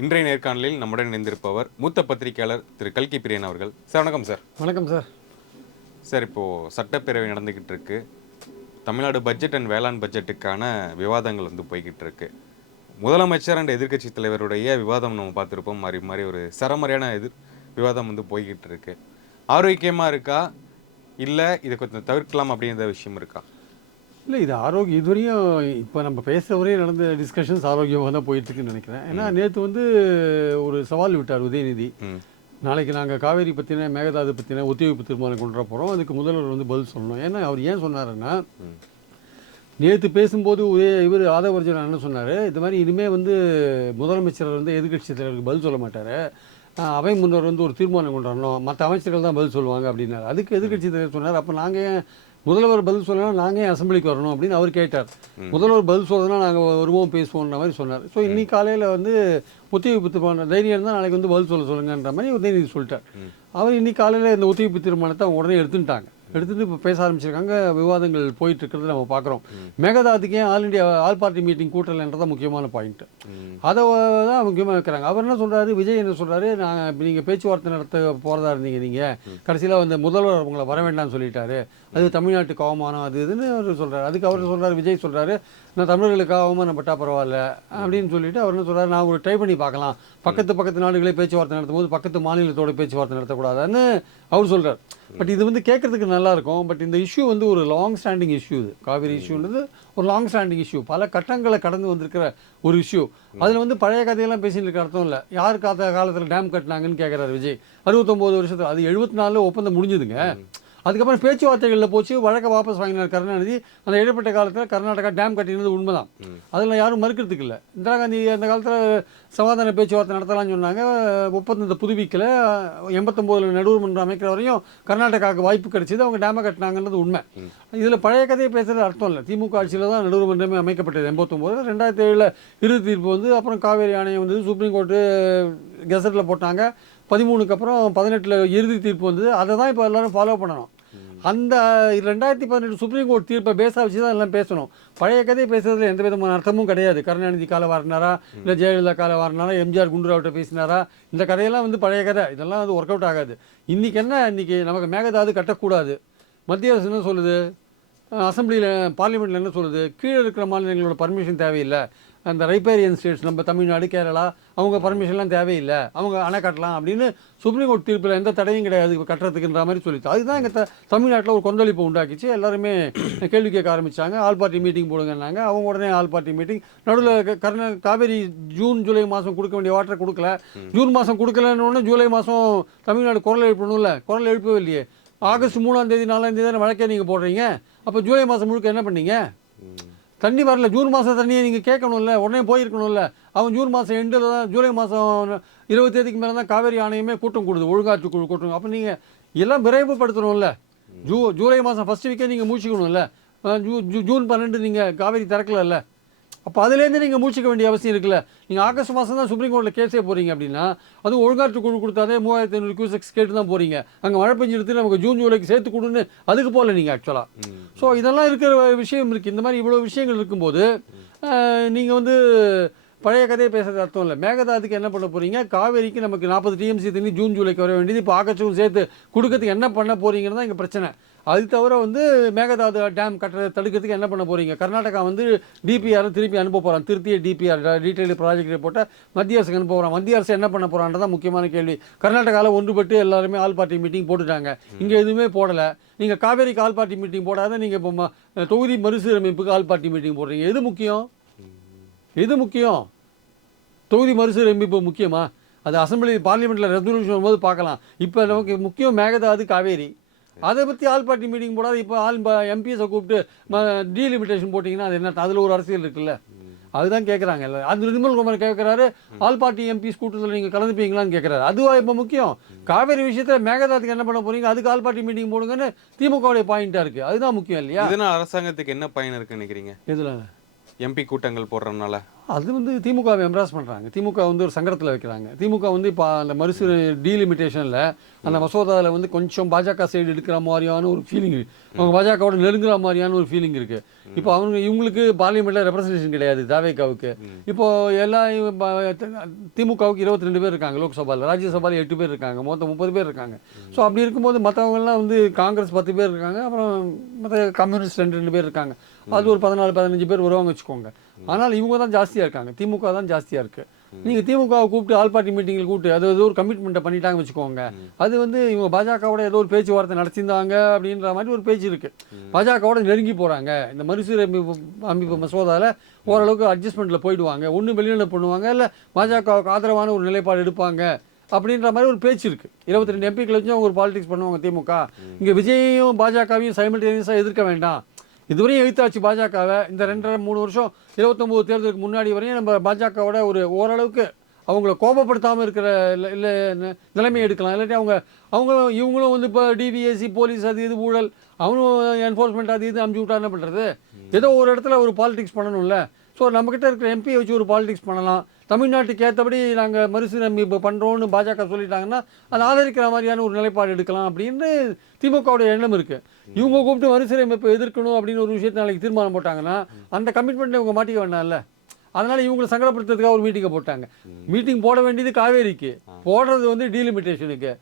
இன்றைய நேர்காணலில் நம்முடன் இணைந்திருப்பவர் மூத்த பத்திரிகையாளர் திரு கல்கி பிரியன் அவர்கள். சார் வணக்கம் சார். வணக்கம் சார். சார், இப்போது சட்டப்பேரவை நடந்துக்கிட்டு இருக்கு. தமிழ்நாடு பட்ஜெட் அண்ட் வேளாண் பட்ஜெட்டுக்கான விவாதங்கள் போய்கிட்டு இருக்கு. முதலமைச்சர் அண்ட் எதிர்க்கட்சி தலைவருடைய விவாதம் நம்ம பார்த்துருப்போம். மாறி மாறி ஒரு சரமறையான விவாதம் போய்கிட்டு இருக்கு. ஆரோக்கியமாக இருக்கா, இல்லை இதை கொஞ்சம் தவிர்க்கலாம் அப்படிங்கிற விஷயம் இருக்கா? இல்லை, இது ஆரோக்கியம். இதுவரையும் இப்போ நம்ம பேசுகிற வரையும் நடந்த டிஸ்கஷன்ஸ் ஆரோக்கியமாக தான் போயிட்டுருக்குன்னு நினைக்கிறேன். ஏன்னா நேற்று ஒரு சவால் விட்டார் உதயநிதி. நாளைக்கு நாங்கள் காவேரி பற்றின மேகதாது பற்றின ஒத்திவைப்பு தீர்மானம் கொண்டு வர போகிறோம், அதுக்கு முதல்வர் பதில் சொல்லணும். ஏன்னா அவர் ஏன் சொன்னாருன்னா, நேற்று பேசும்போது இவர் ஆதவர்ஜன் என்ன சொன்னார், இது மாதிரி இனிமேல் முதலமைச்சர் எதிர்கட்சி தலைவருக்கு பதில் சொல்ல மாட்டார், அவை முன்னர் ஒரு தீர்மானம் கொண்டு வரணும், மற்ற அமைச்சர்கள் தான் பதில் சொல்லுவாங்க அப்படின்னாரு. அதுக்கு எதிர்கட்சி தலைவர் சொன்னார், அப்போ நாங்கள் முதல்வர் பதில் சொல்லலாம், நாங்கள் ஏன் அசம்பிளிக்கு வரணும் அப்படின்னு அவர் கேட்டார். முதல்வர் பதில் சொல்லணும்னா நாங்கள் வருவோம் பேசுவோன்ற மாதிரி சொன்னார். ஸோ இன்னைக்கு காலையில் ஒத்திவைப்பு தீர்மானம் தைரியம் இருந்தால் நாளைக்கு பதில் சொல்லுங்கன்ற மாதிரி உதயநிதி சொல்லிட்டார். அவர் இன்னைக்கு காலையில் இந்த ஒத்திவைப்பு தீர்மானத்தை அவங்க உடனே எடுத்துட்டாங்க. எடுத்துட்டு இப்போ பேச ஆரம்பிச்சிருக்காங்க. விவாதங்கள் போயிட்டு இருக்கிறது நம்ம பார்க்குறோம். மேகதாதுக்கு ஏன் ஆல் பார்ட்டி மீட்டிங் கூட்டலைன்றதான் முக்கியமான பாயிண்ட். அதை தான் முக்கியமாக வைக்கிறாங்க. அவர் என்ன சொல்கிறாரு, விஜய் என்ன சொல்கிறாரு, நாங்கள் நீங்கள் பேச்சுவார்த்தை நடத்த போகிறதா இருந்தீங்க, நீங்கள் கடைசியில் முதல்வர் உங்களை வர வேண்டாம்னு சொல்லிட்டாரு, அது தமிழ்நாட்டுக்கு அவமானம் அது இதுன்னு அவர் சொல்கிறார். அதுக்கு அவர் சொல்கிறார், விஜய் சொல்கிறாரு, நான் தமிழர்களுக்கு அவமானம் பட்டா பரவாயில்ல அப்படின்னு சொல்லிட்டு அவர் என்ன சொல்கிறார், நான் ட்ரை பண்ணி பார்க்கலாம், பக்கத்து நாடுகளே பேச்சுவார்த்தை நடத்தும் போது பக்கத்து மாநிலத்தோட பேச்சுவார்த்தை நடத்தக்கூடாதுன்னு அவர் சொல்கிறார். பட் இது கேட்கறதுக்கு நல்லாயிருக்கும். பட் இந்த இஷ்யூ ஒரு லாங் ஸ்டாண்டிங் இஷ்யூ. இது காவிரி இஷ்யூன்றது ஒரு லாங் ஸ்டாண்டிங் இஷ்யூ, பல கட்டங்களை கடந்து வந்திருக்கிற ஒரு இஷ்யூ. அதில் பழைய கதையெல்லாம் பேசிட்டு இருக்க அர்த்தம் இல்லை. யார் காலத்தில் டேம் கட்டினாங்கன்னு கேட்குறாரு விஜய். 69 வருஷத்துக்கு, அது 74 ஒப்பந்தம் முடிஞ்சுதுங்க. அதுக்கப்புறம் பேச்சுவார்த்தைகளில் போச்சு, வழக்கை வாபஸ் வாங்கினார் கருணாநிதி. அந்த இடைப்பட்ட காலத்தில் கர்நாடகா டேம் கட்டினது உண்மைதான், அதில் யாரும் மறுக்கிறதுக்கு இல்லை. இந்திரா காந்தி அந்த காலத்தில் சமாதான பேச்சுவார்த்தை நடத்தலாம்னு சொன்னாங்க, ஒப்பந்தத்தை புதுப்பிக்கல. 89 நடுவர் மன்றம் அமைக்கிற வரையும் கர்நாடகாவுக்கு வாய்ப்பு கிடைச்சிது, அவங்க டேமை கட்டினாங்கன்றது உண்மை. இதில் பழைய கதையை பேசுகிறது அர்த்தம் இல்லை. திமுக ஆட்சியில் தான் நடுவர் மன்றமே அமைக்கப்பட்டது 89. 2007 இறுதி தீர்ப்பு அப்புறம் காவேரி ஆணையம் சுப்ரீம் கோர்ட்டு கெசட்டில் போட்டாங்க. 13க்கு அப்புறம் 18 இறுதி தீர்ப்பு அதை தான் இப்போ எல்லோரும் ஃபாலோ பண்ணணும். அந்த 2018 சுப்ரீம் கோர்ட் தீர்ப்பை பேஸாக வச்சு தான் எல்லாம் பேசணும். பழைய கதையை பேசுறதுல எந்த விதமான அர்த்தமும் கிடையாது. கருணாநிதி காலை வாரினாரா, இல்லை ஜெயலலிதா காலை வாரினாரா, எம்ஜிஆர் குண்டுராவ்ட்ட பேசினாரா, இந்த கதையெல்லாம் பழைய கதை. இதெல்லாம் ஒர்க் அவுட் ஆகாது. இன்றைக்கி இன்றைக்கி நமக்கு மேகதாது கட்டக்கூடாது. மத்திய அரசு என்ன சொல்லுது, அசம்பிளியில் பார்லிமெண்ட்டில் என்ன சொல்லுது, கீழே இருக்கிற மாநிலங்களோட பர்மிஷன் தேவையில்லை, அந்த ரைப்பேரியன் ஸ்டேட்ஸ் நம்ம தமிழ்நாடு கேரளா அவங்க பர்மிஷன்லாம் தேவையில்லை, அவங்க அணை கட்டலாம் அப்படின்னு சுப்ரீம் கோர்ட் தீர்ப்பில் எந்த தடையும் கிடையாது கட்டுறதுக்குன்ற மாதிரி சொல்லிட்டு, அதுதான் எங்கள் தமிழ்நாட்டில் ஒரு கொந்தளிப்பு உண்டாக்கிச்சு. எல்லாருமே கேள்வி கேட்க ஆரம்பித்தாங்க. ஆல் பார்ட்டி மீட்டிங் போடுங்கன்னாங்க. அவங்க உடனே ஆல் பார்ட்டி மீட்டிங். நடுவில் காவேரி ஜூன் ஜூலை மாதம் கொடுக்க வேண்டிய வாட்டரை கொடுக்கல. ஜூன் மாதம் கொடுக்கலன்னு ஜூலை மாதம் தமிழ்நாடு குரல் எழுப்பணும்ல, குரல் எழுப்பவே இல்லையே. ஆகஸ்ட் 3ஆம் தேதி 4ஆம் தேதி தானே வழக்கே நீங்கள் போடுறீங்க. அப்போ ஜூலை மாதம் முழுக்க என்ன பண்ணீங்க? தண்ணி வரல. ஜூன் மாதம் தண்ணியை நீங்கள் கேட்கணும்ல, உடனே போயிருக்கணும்ல. அவன் ஜூன் மாதம் எண்டில் தான், ஜூலை மாதம் 20 தேதிக்கு மேலே தான் காவேரி ஆணையமே கூட்டம் கொடுது, ஒழுங்காற்று குழு கூட்டம். அப்போ நீங்கள் எல்லாம் விரைவுபடுத்தணும்ல. ஜூலை மாதம் ஃபஸ்ட் வீக்கே நீங்கள் மூச்சிக்கணும்ல. ஜூன் 12 நீங்கள் காவேரி திறக்கல. அப்போ அதுலேருந்து நீங்கள் மூச்சிக்க வேண்டிய அவசியம் இருக்குல்ல. நீங்கள் ஆகஸ்ட் மாதம் தான் சுப்ரீம் கோர்ட்டில் கேஸே போகிறீங்க அப்படின்னா, அதுவும் ஒழுங்காற்று குழு கொடுத்தாதே 3500 கியூசெக்ஸ் கேட்டு தான் போகிறீங்க. அங்கே மழை பெஞ்செடுத்து நமக்கு ஜூன் ஜூலைக்கு சேர்த்து கொடுன்னு அதுக்கு போகல நீங்கள் ஆக்சுவலாக. ஸோ இதெல்லாம் இருக்கிற விஷயம் இருக்குது. இந்த மாதிரி இவ்வளோ விஷயங்கள் இருக்கும்போது நீங்கள் பழைய கதையை பேசுறது அர்த்தம் இல்லை. மேகதாதுக்கு என்ன பண்ண போகிறீங்க, காவேரிக்கு நமக்கு 40 டிஎம்சி தண்ணி ஜூன் ஜூலைக்கு வர வேண்டியது, இப்போ ஆகஸ்ட்டுக்கும் சேர்த்து கொடுக்கறதுக்கு என்ன பண்ண போகிறீங்கன்னு தான் இங்கே பிரச்சனை. அது தவிர மேகதாது டேம் கட்டுறதை தடுக்கிறதுக்கு என்ன பண்ண போகிறீங்க? கர்நாடகா டிபிஆர் திருப்பி அனுப்ப போகிறான், திருத்திய டிபிஆர் டீட்டெயில் ப்ராஜெக்ட் ரிப்போர்ட்டை மத்திய அரசுக்கு அனுப்ப போகிறான். மத்திய அரசு என்ன பண்ண போகிறான்றதான் முக்கியமான கேள்வி. கர்நாடகாவில் ஒன்றுபட்டு எல்லாருமே ஆல் பார்ட்டி மீட்டிங் போட்டுட்டாங்க, இங்கே எதுவுமே போடலை. நீங்கள் காவேரிக்கு ஆல் பார்ட்டி மீட்டிங் போடாத நீங்கள் இப்போ தொகுதி மறுசீரமைப்புக்கு ஆல் பார்ட்டி மீட்டிங் போடுறீங்க. எது முக்கியம்? தொகுதி மறுசீரமைப்பு முக்கியமா? அது அசம்பிளி பார்லிமெண்ட்டில் ரெசல்யூஷன் வரும்போது பார்க்கலாம். இப்போ நமக்கு முக்கியம் மேகதாது காவேரி. அதை பற்றி ஆல் பார்ட்டி மீட்டிங் போடாது. இப்போ எம்பிஎஸை கூப்பிட்டு டீலிமிட்டேஷன் போட்டிங்கன்னா அது என்ன? அதில் ஒரு அரசியல் இருக்குல்ல. அதுதான் கேட்குறாங்க எல்லாம். அது நிர்மல் குமார் கேட்குறாரு, ஆல் பார்ட்டி எம்பிஸ் கூட்டத்தில் நீங்கள் கலந்துப்பீங்களான்னு கேட்குறாரு. அதுவா இப்போ முக்கியம்? காவேரி விஷயத்தில் மேகதாதுக்கு என்ன பண்ண போகிறீங்க, அதுக்கு ஆல் பார்ட்டி மீட்டிங் போடுங்கன்னு திமுகவுடைய பாயிண்ட்டாக இருக்குது. அதுதான் முக்கியம் இல்லையா? இதனால் அரசாங்கத்துக்கு என்ன பயன் இருக்குன்னு நினைக்கிறீங்க? இதில் எம்பி கூட்டங்கள் போடுறதுனால அது வந்து திமுகவை எம்ப்ராஸ் பண்ணுறாங்க. திமுக வந்து ஒரு சங்கடத்தில் வைக்கிறாங்க. திமுக வந்து இப்போ அந்த மறுசீர் டீலிமிட்டேஷனில் அந்த மசோதாவில் வந்து கொஞ்சம் பாஜக சைடு எடுக்கிற மாதிரியான ஒரு ஃபீலிங், அவங்க பாஜகவோட நெருங்குற மாதிரியான ஒரு ஃபீலிங் இருக்குது. இப்போ இவங்களுக்கு பார்லிமெண்ட்டில் ரெப்ரசன்டேஷன் கிடையாது தாவேகாவுக்கு. இப்போ திமுகவுக்கு 22 பேர் இருக்காங்க லோக்சபாவில், ராஜ்யசபாவில் 8 பேர் இருக்காங்க, மொத்தம் 30 பேர் இருக்காங்க. ஸோ அப்படி இருக்கும்போது மற்றவங்கலாம் வந்து காங்கிரஸ் 10 பேர் இருக்காங்க, அப்புறம் மற்ற கம்யூனிஸ்ட் 2 பேர் இருக்காங்க. அது ஒரு 14-15 பேர் வருவாங்க வச்சுக்கோங்க. ஆனால் இவங்க தான் ஜாஸ்தியாக இருக்காங்க, திமுக தான் ஜாஸ்தியாக இருக்குது. நீங்கள் திமுகவை கூப்பிட்டு ஆல் பார்ட்டி மீட்டிங்கில் கூப்பிட்டு அது ஏதோ ஒரு கமிட்மெண்ட்டை பண்ணிட்டாங்க வச்சுக்கோங்க. அது வந்து இவங்க பாஜகவோட ஏதோ ஒரு பேச்சுவார்த்தை நடத்தியிருந்தாங்க அப்படின்ற மாதிரி ஒரு பேச்சு இருக்குது. பாஜகவோட நெருங்கி போகிறாங்க, இந்த மறுசீரமைப்பு மசோதாவில் ஓரளவுக்கு அட்ஜஸ்ட்மெண்ட்டில் போயிடுவாங்க, ஒன்று வெளிநடப்பு பண்ணுவாங்க, இல்லை பாஜகவுக்கு ஆதரவான ஒரு நிலைப்பாடு எடுப்பாங்க அப்படின்ற மாதிரி ஒரு பேச்சு இருக்குது. 22 எம்பிக்களை வச்சு அவங்க ஒரு பாலிடிக்ஸ் பண்ணுவாங்க திமுக. இங்கே விஜயையும் பாஜகவையும் சைமல்டேனியஸாக எதிர்க்க வேண்டாம், இதுவரையும் எழுத்தாச்சு பாஜகவை. இந்த 2.5-3 வருஷம் 29 தேர்தலுக்கு முன்னாடி வரையும் நம்ம பாஜகவோட ஒரு ஓரளவுக்கு அவங்கள கோபப்படுத்தாமல் இருக்கிற இல்லை நிலைமை எடுக்கலாம். இல்லாட்டி இவங்களும் வந்து இப்போ டிவிஎஸ்சி போலீஸ் அது இது ஊழல், அவனும் என்ஃபோர்ஸ்மெண்ட் அது இது அமுச்சு விட்டா என்ன பண்ணுறது? ஏதோ ஒரு இடத்துல ஒரு பாலிடிக்ஸ் பண்ணணும்ல. ஸோ நம்மக்கிட்ட இருக்கிற எம்பியை வச்சு ஒரு பாலிடிக்ஸ் பண்ணலாம். தமிழ்நாட்டுக்கு ஏற்றபடி நாங்கள் மறுசீரமைப்பு பண்ணுறோன்னு பாஜக சொல்லிட்டாங்கன்னா அதை ஆதரிக்கிற மாதிரியான ஒரு நிலைப்பாடு எடுக்கலாம் அப்படின்னு திமுகவுடைய எண்ணம் இருக்குது. இவங்க கூப்பிட்டு மறுசீரமைப்பு எதிர்க்கணும் அப்படின்னு ஒரு விஷயத்தை நாளைக்கு தீர்மானம் போட்டாங்கன்னா அந்த கமிட்மெண்ட்டை இவங்க மாட்டிக்க வேண்டாம்ல. அதனால் இவங்களை சங்கடப்படுத்துறதுக்காக ஒரு மீட்டிங்கை போட்டாங்க. மீட்டிங் போட வேண்டியது காவேரிக்கு, போடுறது வந்து டீலிமிட்டேஷனுக்கு.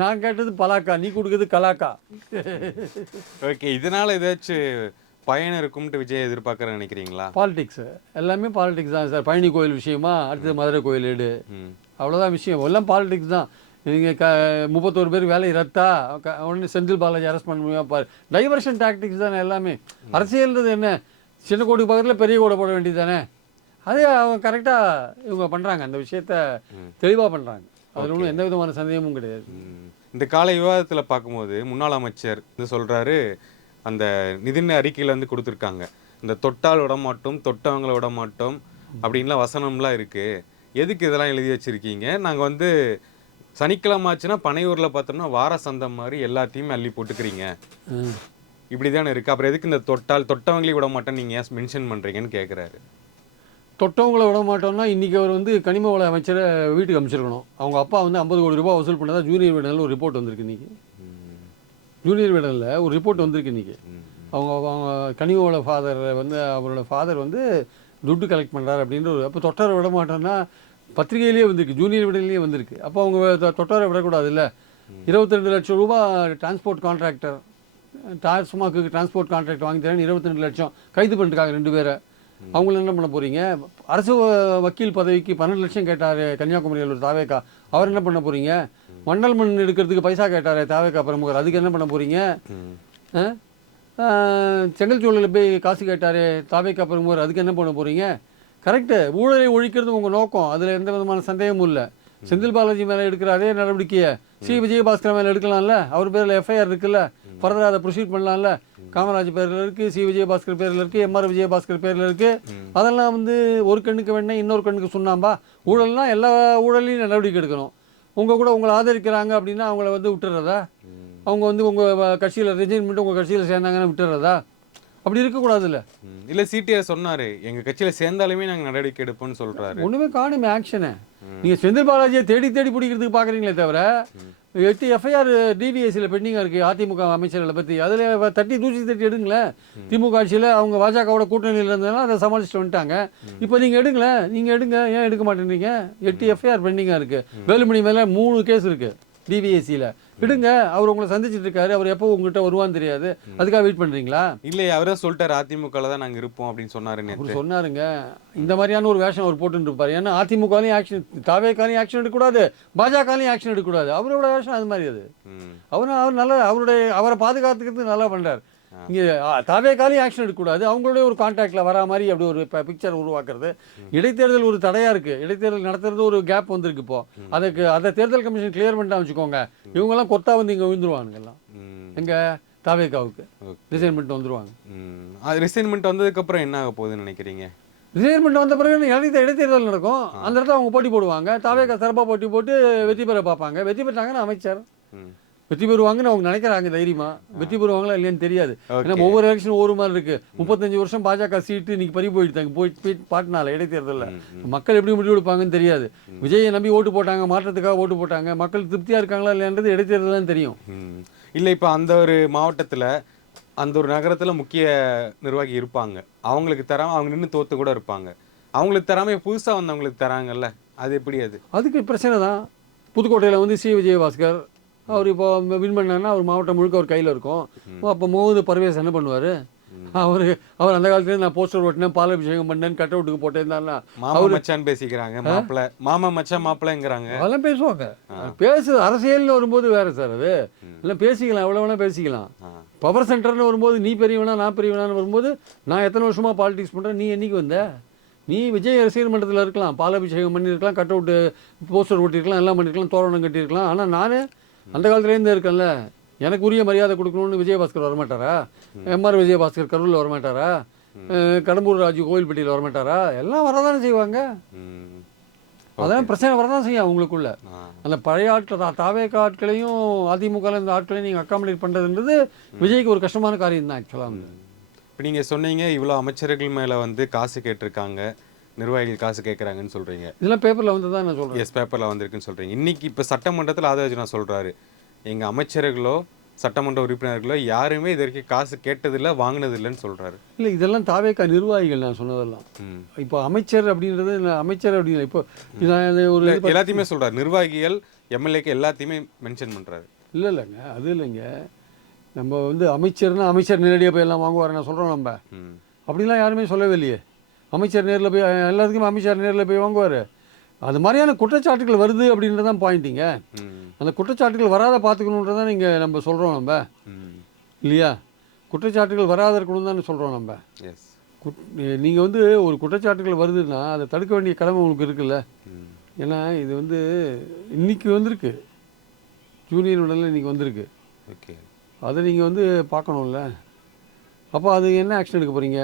நான் கேட்டது பலாக்கா, நீ கொடுக்குறது கலாக்கா. ஓகே, இதனால் ஏதாச்சும் பயன் இருக்கும்ட்டு விஜய் எதிர்பார்க்குற நினைக்கிறீங்களா? பாலிடிக்ஸ் எல்லாமே பாலிடிக்ஸ் தான் சார். பழனி கோயில் விஷயமா, அடுத்தது மதுரை கோயில் எடு, அவ்வளோதான் விஷயம். எல்லாம் பாலிடிக்ஸ் தான். நீங்கள் 31 பேர் வேலை ரத்தா உடனே செந்தில் பாலாஜி அரெஸ்ட் பண்ண முடியுமா? டைவர்ஷன் டாக்டிக்ஸ் தானே எல்லாமே. அரசியல்ன்றது என்ன, சின்ன கோடு பக்கத்தில் பெரிய கோடை போட வேண்டியது தானே. அதே அவங்க கரெக்டாக இவங்க பண்ணுறாங்க, அந்த விஷயத்த தெளிவாக பண்ணுறாங்க. அதில் ஒன்றும் எந்த விதமான சந்தேகமும் கிடையாது. இந்த காலை விவாதத்தில் பார்க்கும்போது முன்னாள் அமைச்சர் இது சொல்கிறாரு, அந்த நிதிநிலை அறிக்கையில் வந்து கொடுத்துருக்காங்க, இந்த தொட்டால் விட மாட்டோம், தொட்டவங்களை விட மாட்டோம் அப்படின்லாம் வசனம்லாம் இருக்குது. எதுக்கு இதெல்லாம் எழுதி வச்சுருக்கீங்க? நாங்கள் வந்து சனிக்கிழமை ஆச்சுன்னா பனையூரில் பார்த்தோம்னா வார சந்தை மாதிரி எல்லாத்தையுமே அள்ளி போட்டுக்கிறீங்க, இப்படி தானே இருக்குது. அப்புறம் எதுக்கு இந்த தொட்டவங்களையும் விட மாட்டோம் நீங்கள் ஏன் மென்ஷன் பண்ணுறீங்கன்னு கேட்குறாரு. தொட்டவங்களை விட மாட்டோம்னா இன்றைக்கி அவர் வந்து கனிம வள அமைச்சரை வீட்டுக்கு அமைச்சிருக்கணும். அவங்க அப்பா வந்து 50 கோடி ரூபாய் வசூல் பண்ணதா ஜூனியர் விடனில் ஒரு ரிப்போர்ட் வந்திருக்கு. இன்றைக்கி ஜூனியர் விடனில் ஒரு ரிப்போர்ட் வந்திருக்கு. இன்றைக்கி அவங்க கனிம வள ஃபாதர் வந்து அவரோட ஃபாதர் வந்து துட்டு கலெக்ட் பண்ணுறாரு அப்படின்ற ஒரு, அப்போ தொட்டரை விட மாட்டோம்னா பத்திரிகையிலேயே வந்திருக்கு, ஜூனியர் விடன்லேயே வந்திருக்கு. அப்போ அவங்க தொட்டரை விடக்கூடாது இல்லை. 22 லட்சம் ரூபா transport contractor, TASMAC transport contract வாங்கி தரேன் 22 லட்சம் கைது பண்ணிட்டுருக்காங்க 2 பேரை. அவங்கள என்ன பண்ண போகிறீங்க? அரசு வக்கீல் பதவிக்கு 12 லட்சம் கேட்டார் கன்னியாகுமரியில் ஒரு தாவேக்கா, அவர் என்ன பண்ண போகிறீங்க? மண்டல் மண் எடுக்கிறதுக்கு பைசா கேட்டார் தாவேக்கா பிரமுகர், அதுக்கு என்ன பண்ண போகிறீங்க? செங்கல்சூழலில் போய் காசு கேட்டார் தாவேக்கா பிரமுகர், அதுக்கு என்ன பண்ண போகிறீங்க? கரெக்டு, ஊழலை ஒழிக்கிறது உங்கள் நோக்கம், அதில் எந்த விதமான சந்தேகமும் இல்லை. செந்தில் பாலாஜி மேலே எடுக்கிற அதே நடவடிக்கையை விஜயபாஸ்கர் மேலே எடுக்கலாம்ல, அவர் பேரில் எஃப்ஐஆர் இருக்குல்ல, ஃபர்தராக அதை ப்ரொசீட் பண்ணலாம்ல. காமராஜ் பேரில் இருக்குது, விஜயபாஸ்கர் பேரில் இருக்குது, எம்ஆர் விஜயபாஸ்கர் பேரில் இருக்குது. அதெல்லாம் வந்து ஒரு கண்ணுக்கு வேணா இன்னொரு கண்ணுக்கு சொன்னாம்பா. ஊழல்னா எல்லா ஊழலையும் நடவடிக்கை எடுக்கணும். உங்களை ஆதரிக்கிறாங்க அப்படின்னா அவங்கள வந்து விட்டுறதா? அவங்க வந்து உங்கள் கட்சியில் ரிசைன் பண்ணிட்டு உங்கள் கட்சியில் சேர்ந்தாங்கன்னு விட்டுறதா? அப்படி இருக்கக்கூடாதுல்ல. இல்லை, சிடிஆர் சொன்னார் எங்கள் கட்சியில் சேர்ந்தாலுமே நாங்கள் நடவடிக்கை எடுப்போம்னு சொல்கிறாரு. ஒன்றுமே காணுமே ஆக்ஷனை. நீங்கள் செந்தில் பாலாஜியை தேடி பிடிக்கிறதுக்கு பார்க்குறீங்களே தவிர 8 எஃப்ஐஆர் டிவிஎஸ்சியில் பெண்டிங்காக இருக்குது அதிமுக அமைச்சர்களை பற்றி. அதில் தூசி எடுங்களேன். திமுக ஆட்சியில் அவங்க பாஜகவோட கூட்டணியில் இருந்ததுனால அதை சமாளிச்சுட்டு வந்துட்டாங்க. இப்போ நீங்கள் எடுங்களேன், நீங்கள் எடுங்க, ஏன் எடுக்க மாட்டேன்றீங்க? 8 எஃப்ஐஆர் பெண்டிங்காக இருக்குது. வேலுமணி மேலே 3 கேஸ் இருக்குது டிவிஎஸ்சியில். விடுங்க, அவர் உங்களை சந்திச்சுட்டு இருக்காரு, அவர் எப்போ உங்ககிட்ட வருவான்னு தெரியாது, அதுக்காக வெயிட் பண்ணுறீங்களா? இல்லையே, அவரே சொல்லிட்டாரு அதிமுகவில் தான் நாங்கள் இருப்போம் அப்படின்னு சொன்னாருங்க. இந்த மாதிரியான ஒரு வேஷம் அவர் போட்டுட்டு இருப்பார். ஏன்னா அதிமுகலையும் ஆக்ஷன், தாவேக்காலையும் ஆக்ஷன் எடுக்கக்கூடாது, பாஜகலையும் ஆக்ஷன் எடுக்கக்கூடாது. அவரோட வேஷம் அது மாதிரி. அது அவர் நல்லா அவரை பாதுகாத்துக்கிறது நல்லா பண்ணுறாரு. இங்கே தாவேக்காலையும் ஆக்ஷன் எடுக்கக்கூடாது, அவங்களுடைய ஒரு கான்டாக்டில் வரா மாதிரி அப்படி ஒரு பிக்சர் உருவாக்குறது. இடைத்தேர்தல் ஒரு தடையாக இருக்குது, இடைத்தேர்தல் நடத்துறது ஒரு கேப் வந்திருக்கு. இப்போது அதை தேர்தல் கமிஷன் கிளியர் பண்ணிட்டா வச்சுக்கோங்க, இவங்கெல்லாம் கொத்தா வந்து இங்கே விழுந்துருவாங்க. எல்லாம் எங்கள் தாவேக்காவுக்கு ரிசைன்மெண்ட் வந்துடுவாங்க. ரிசைன்மெண்ட் வந்ததுக்கப்புறம் என்ன ஆக போகுதுன்னு நினைக்கிறீங்க? ரிசைன்மெண்ட் வந்த பிறகு இடைத்தேர்தல் நடக்கும், அந்த இடத்துல அவங்க போட்டி போடுவாங்க. தாவேக்கா சிறப்பாக போட்டி போட்டு வெற்றி பெற பார்ப்பாங்க. வெற்றி பெற்றாங்கன்னா அமைச்சர், வெற்றி பெறுவாங்கன்னு அவங்க நினைக்கிறாங்க தைரியமா. வெற்றி பெறுவாங்களா இல்லையான்னு தெரியாது. ஏன்னா ஓகே. ஒவ்வொரு எலெக்ஷன் ஒவ்வொரு மாதிரி இருக்கு. 35 வருஷம் பாஜக சீட்டு இன்னைக்கு பறி போயிட்டாங்க, போய் பாட்டினால இடைத்தேர்தலில் மக்கள் எப்படி முடிவு எடுப்பாங்கன்னு தெரியாது. விஜயை நம்பி ஓட்டு போட்டாங்க, மாற்றத்துக்காக ஓட்டு போட்டாங்க, மக்கள் திருப்தியா இருக்காங்களா இல்லையான்றது இடைத்தேர்தல் தான் தெரியும். இல்லை, இப்போ அந்த ஒரு மாவட்டத்தில் அந்த ஒரு நகரத்தில் முக்கிய நிர்வாகி இருப்பாங்க, அவங்களுக்கு தராமல் அவங்க நின்று தோத்து கூட இருப்பாங்க. அவங்களுக்கு தராமல் புதுசாக வந்தவங்களுக்கு தராங்கல்ல, அது எப்படி? அதுக்கு பிரச்சனை தான். புதுக்கோட்டையில் வந்து சி விஜயபாஸ்கர் அவர் இப்போ வின் பண்ணாருன்னா அவர் மாவட்டம் முழுக்க அவர் கையில் இருக்கும். அப்போ முகமது பர்வேஸ் என்ன பண்ணுவார்? அவர் அந்த காலத்துல நான் போஸ்டர் ஓட்டினேன், பாலாபிஷேகம் பண்ணேன், கட் அவுட்டுக்கு போட்டேன், மாமா மச்சான் பேசிக்கிறாங்க, மாப்பிள்ள மாமா மச்சான் மாப்பிள்ளைங்கிறாங்க. அதெல்லாம் பேசுவாங்க. அரசியல்னு வரும்போது வேற சார், அது இல்லை பேசிக்கலாம், எவ்வளோ வேணா பேசிக்கலாம். பவர் சென்டர்னு வரும்போது நீ பெரியவனா நான் பெரியவனான்னு வரும்போது, நான் எத்தனை வருஷமா பாலிடிக்ஸ் பண்ணுறேன், நீ என்னைக்கு வந்த? நீ விஜய் ரசிகர் மன்றத்தில் இருக்கலாம், பாலாபிஷேகம் பண்ணியிருக்கலாம், கட் அவுட்டு போஸ்டர் ஓட்டிருக்கலாம், எல்லாம் பண்ணியிருக்கலாம், தோரணம் கட்டியிருக்கலாம். ஆனால் நான் அந்த காலத்துலேருந்து இருக்கேன்ல, எனக்கு உரிய மரியாதை கொடுக்கணும்னு விஜயபாஸ்கர் வரமாட்டாரா? எம்ஆர் விஜயபாஸ்கர் கரூரில் வரமாட்டாரா? கடம்பூர் ராஜு கோவில்பட்டியில் வரமாட்டாரா? எல்லாம் வரதானே செய்வாங்க. அதான் பிரச்சனை வரதான் செய்யும் அவங்களுக்குள்ள. அந்த பழைய ஆட்கள் தாவேக ஆட்களையும் அதிமுக இந்த ஆட்களையும் நீங்கள் அக்காமடேட் பண்ணுறதுன்றது விஜய்க்கு ஒரு கஷ்டமான காரியம் தான் ஆக்சுவலாக. இப்போ நீங்கள் சொன்னீங்க இவ்வளோ அமைச்சர்கள் மேலே வந்து காசு கேட்டிருக்காங்க, நிர்வாகிகள் காசு கேட்குறாங்கன்னு சொல்கிறீங்க. இதெல்லாம் பேப்பரில் வந்து தான் நான் சொல்கிறேன். எஸ், பேப்பரில் வந்திருக்குன்னு சொல்கிறீங்க. இன்றைக்கி இப்போ சட்டமன்றத்தில் ஆதரவு நான் சொல்கிறாரு, எங்கள் அமைச்சர்களோ சட்டமன்ற உறுப்பினர்களோ யாருமே இது வரைக்கும் காசு கேட்டதில்லை, வாங்கினதில்லைன்னு சொல்கிறாரு. இல்லை, இதெல்லாம் தாவேக நிர்வாகிகள் நான் சொன்னதெல்லாம். இப்போ அமைச்சர் அப்படின்றது அமைச்சர் அப்படின்னு இப்போ ஒரு எல்லாத்தையுமே சொல்கிறார், நிர்வாகிகள் எம்எல்ஏக்கு எல்லாத்தையுமே மென்ஷன் பண்ணுறாரு. இல்லைங்க, அது இல்லைங்க. நம்ம வந்து அமைச்சர்னா அமைச்சர் நேரடியாக போய் எல்லாம் வாங்குவார் நான் சொல்கிறோம். நம்ம அப்படிலாம் யாருமே சொல்லவே இல்லையே. அமைச்சர் நேரில் போய் எல்லாத்துக்குமே அமைச்சர் நேரில் போய் வாங்குவார். அது மாதிரியான குற்றச்சாட்டுகள் வருது அப்படின்றதான் பாயிண்டிங்க. அந்த குற்றச்சாட்டுகள் வராத பார்த்துக்கணுன்றதான் நீங்கள் நம்ம சொல்கிறோம். நம்ம இல்லையா, குற்றச்சாட்டுகள் வராத இருக்கணும் தான் சொல்கிறோம். நம்ம நீங்கள் வந்து ஒரு குற்றச்சாட்டுகள் வருதுன்னா அதை தடுக்க வேண்டிய கடமை உங்களுக்கு இருக்குல்ல. ஏன்னா இது வந்து இன்னைக்கு வந்திருக்கு, ஜூனியர் விடலில் இன்றைக்கி வந்திருக்கு. ஓகே, அதை நீங்கள் வந்து பார்க்கணும்ல. அப்போ அது என்ன ஆக்ஷன் எடுக்க போகிறீங்க?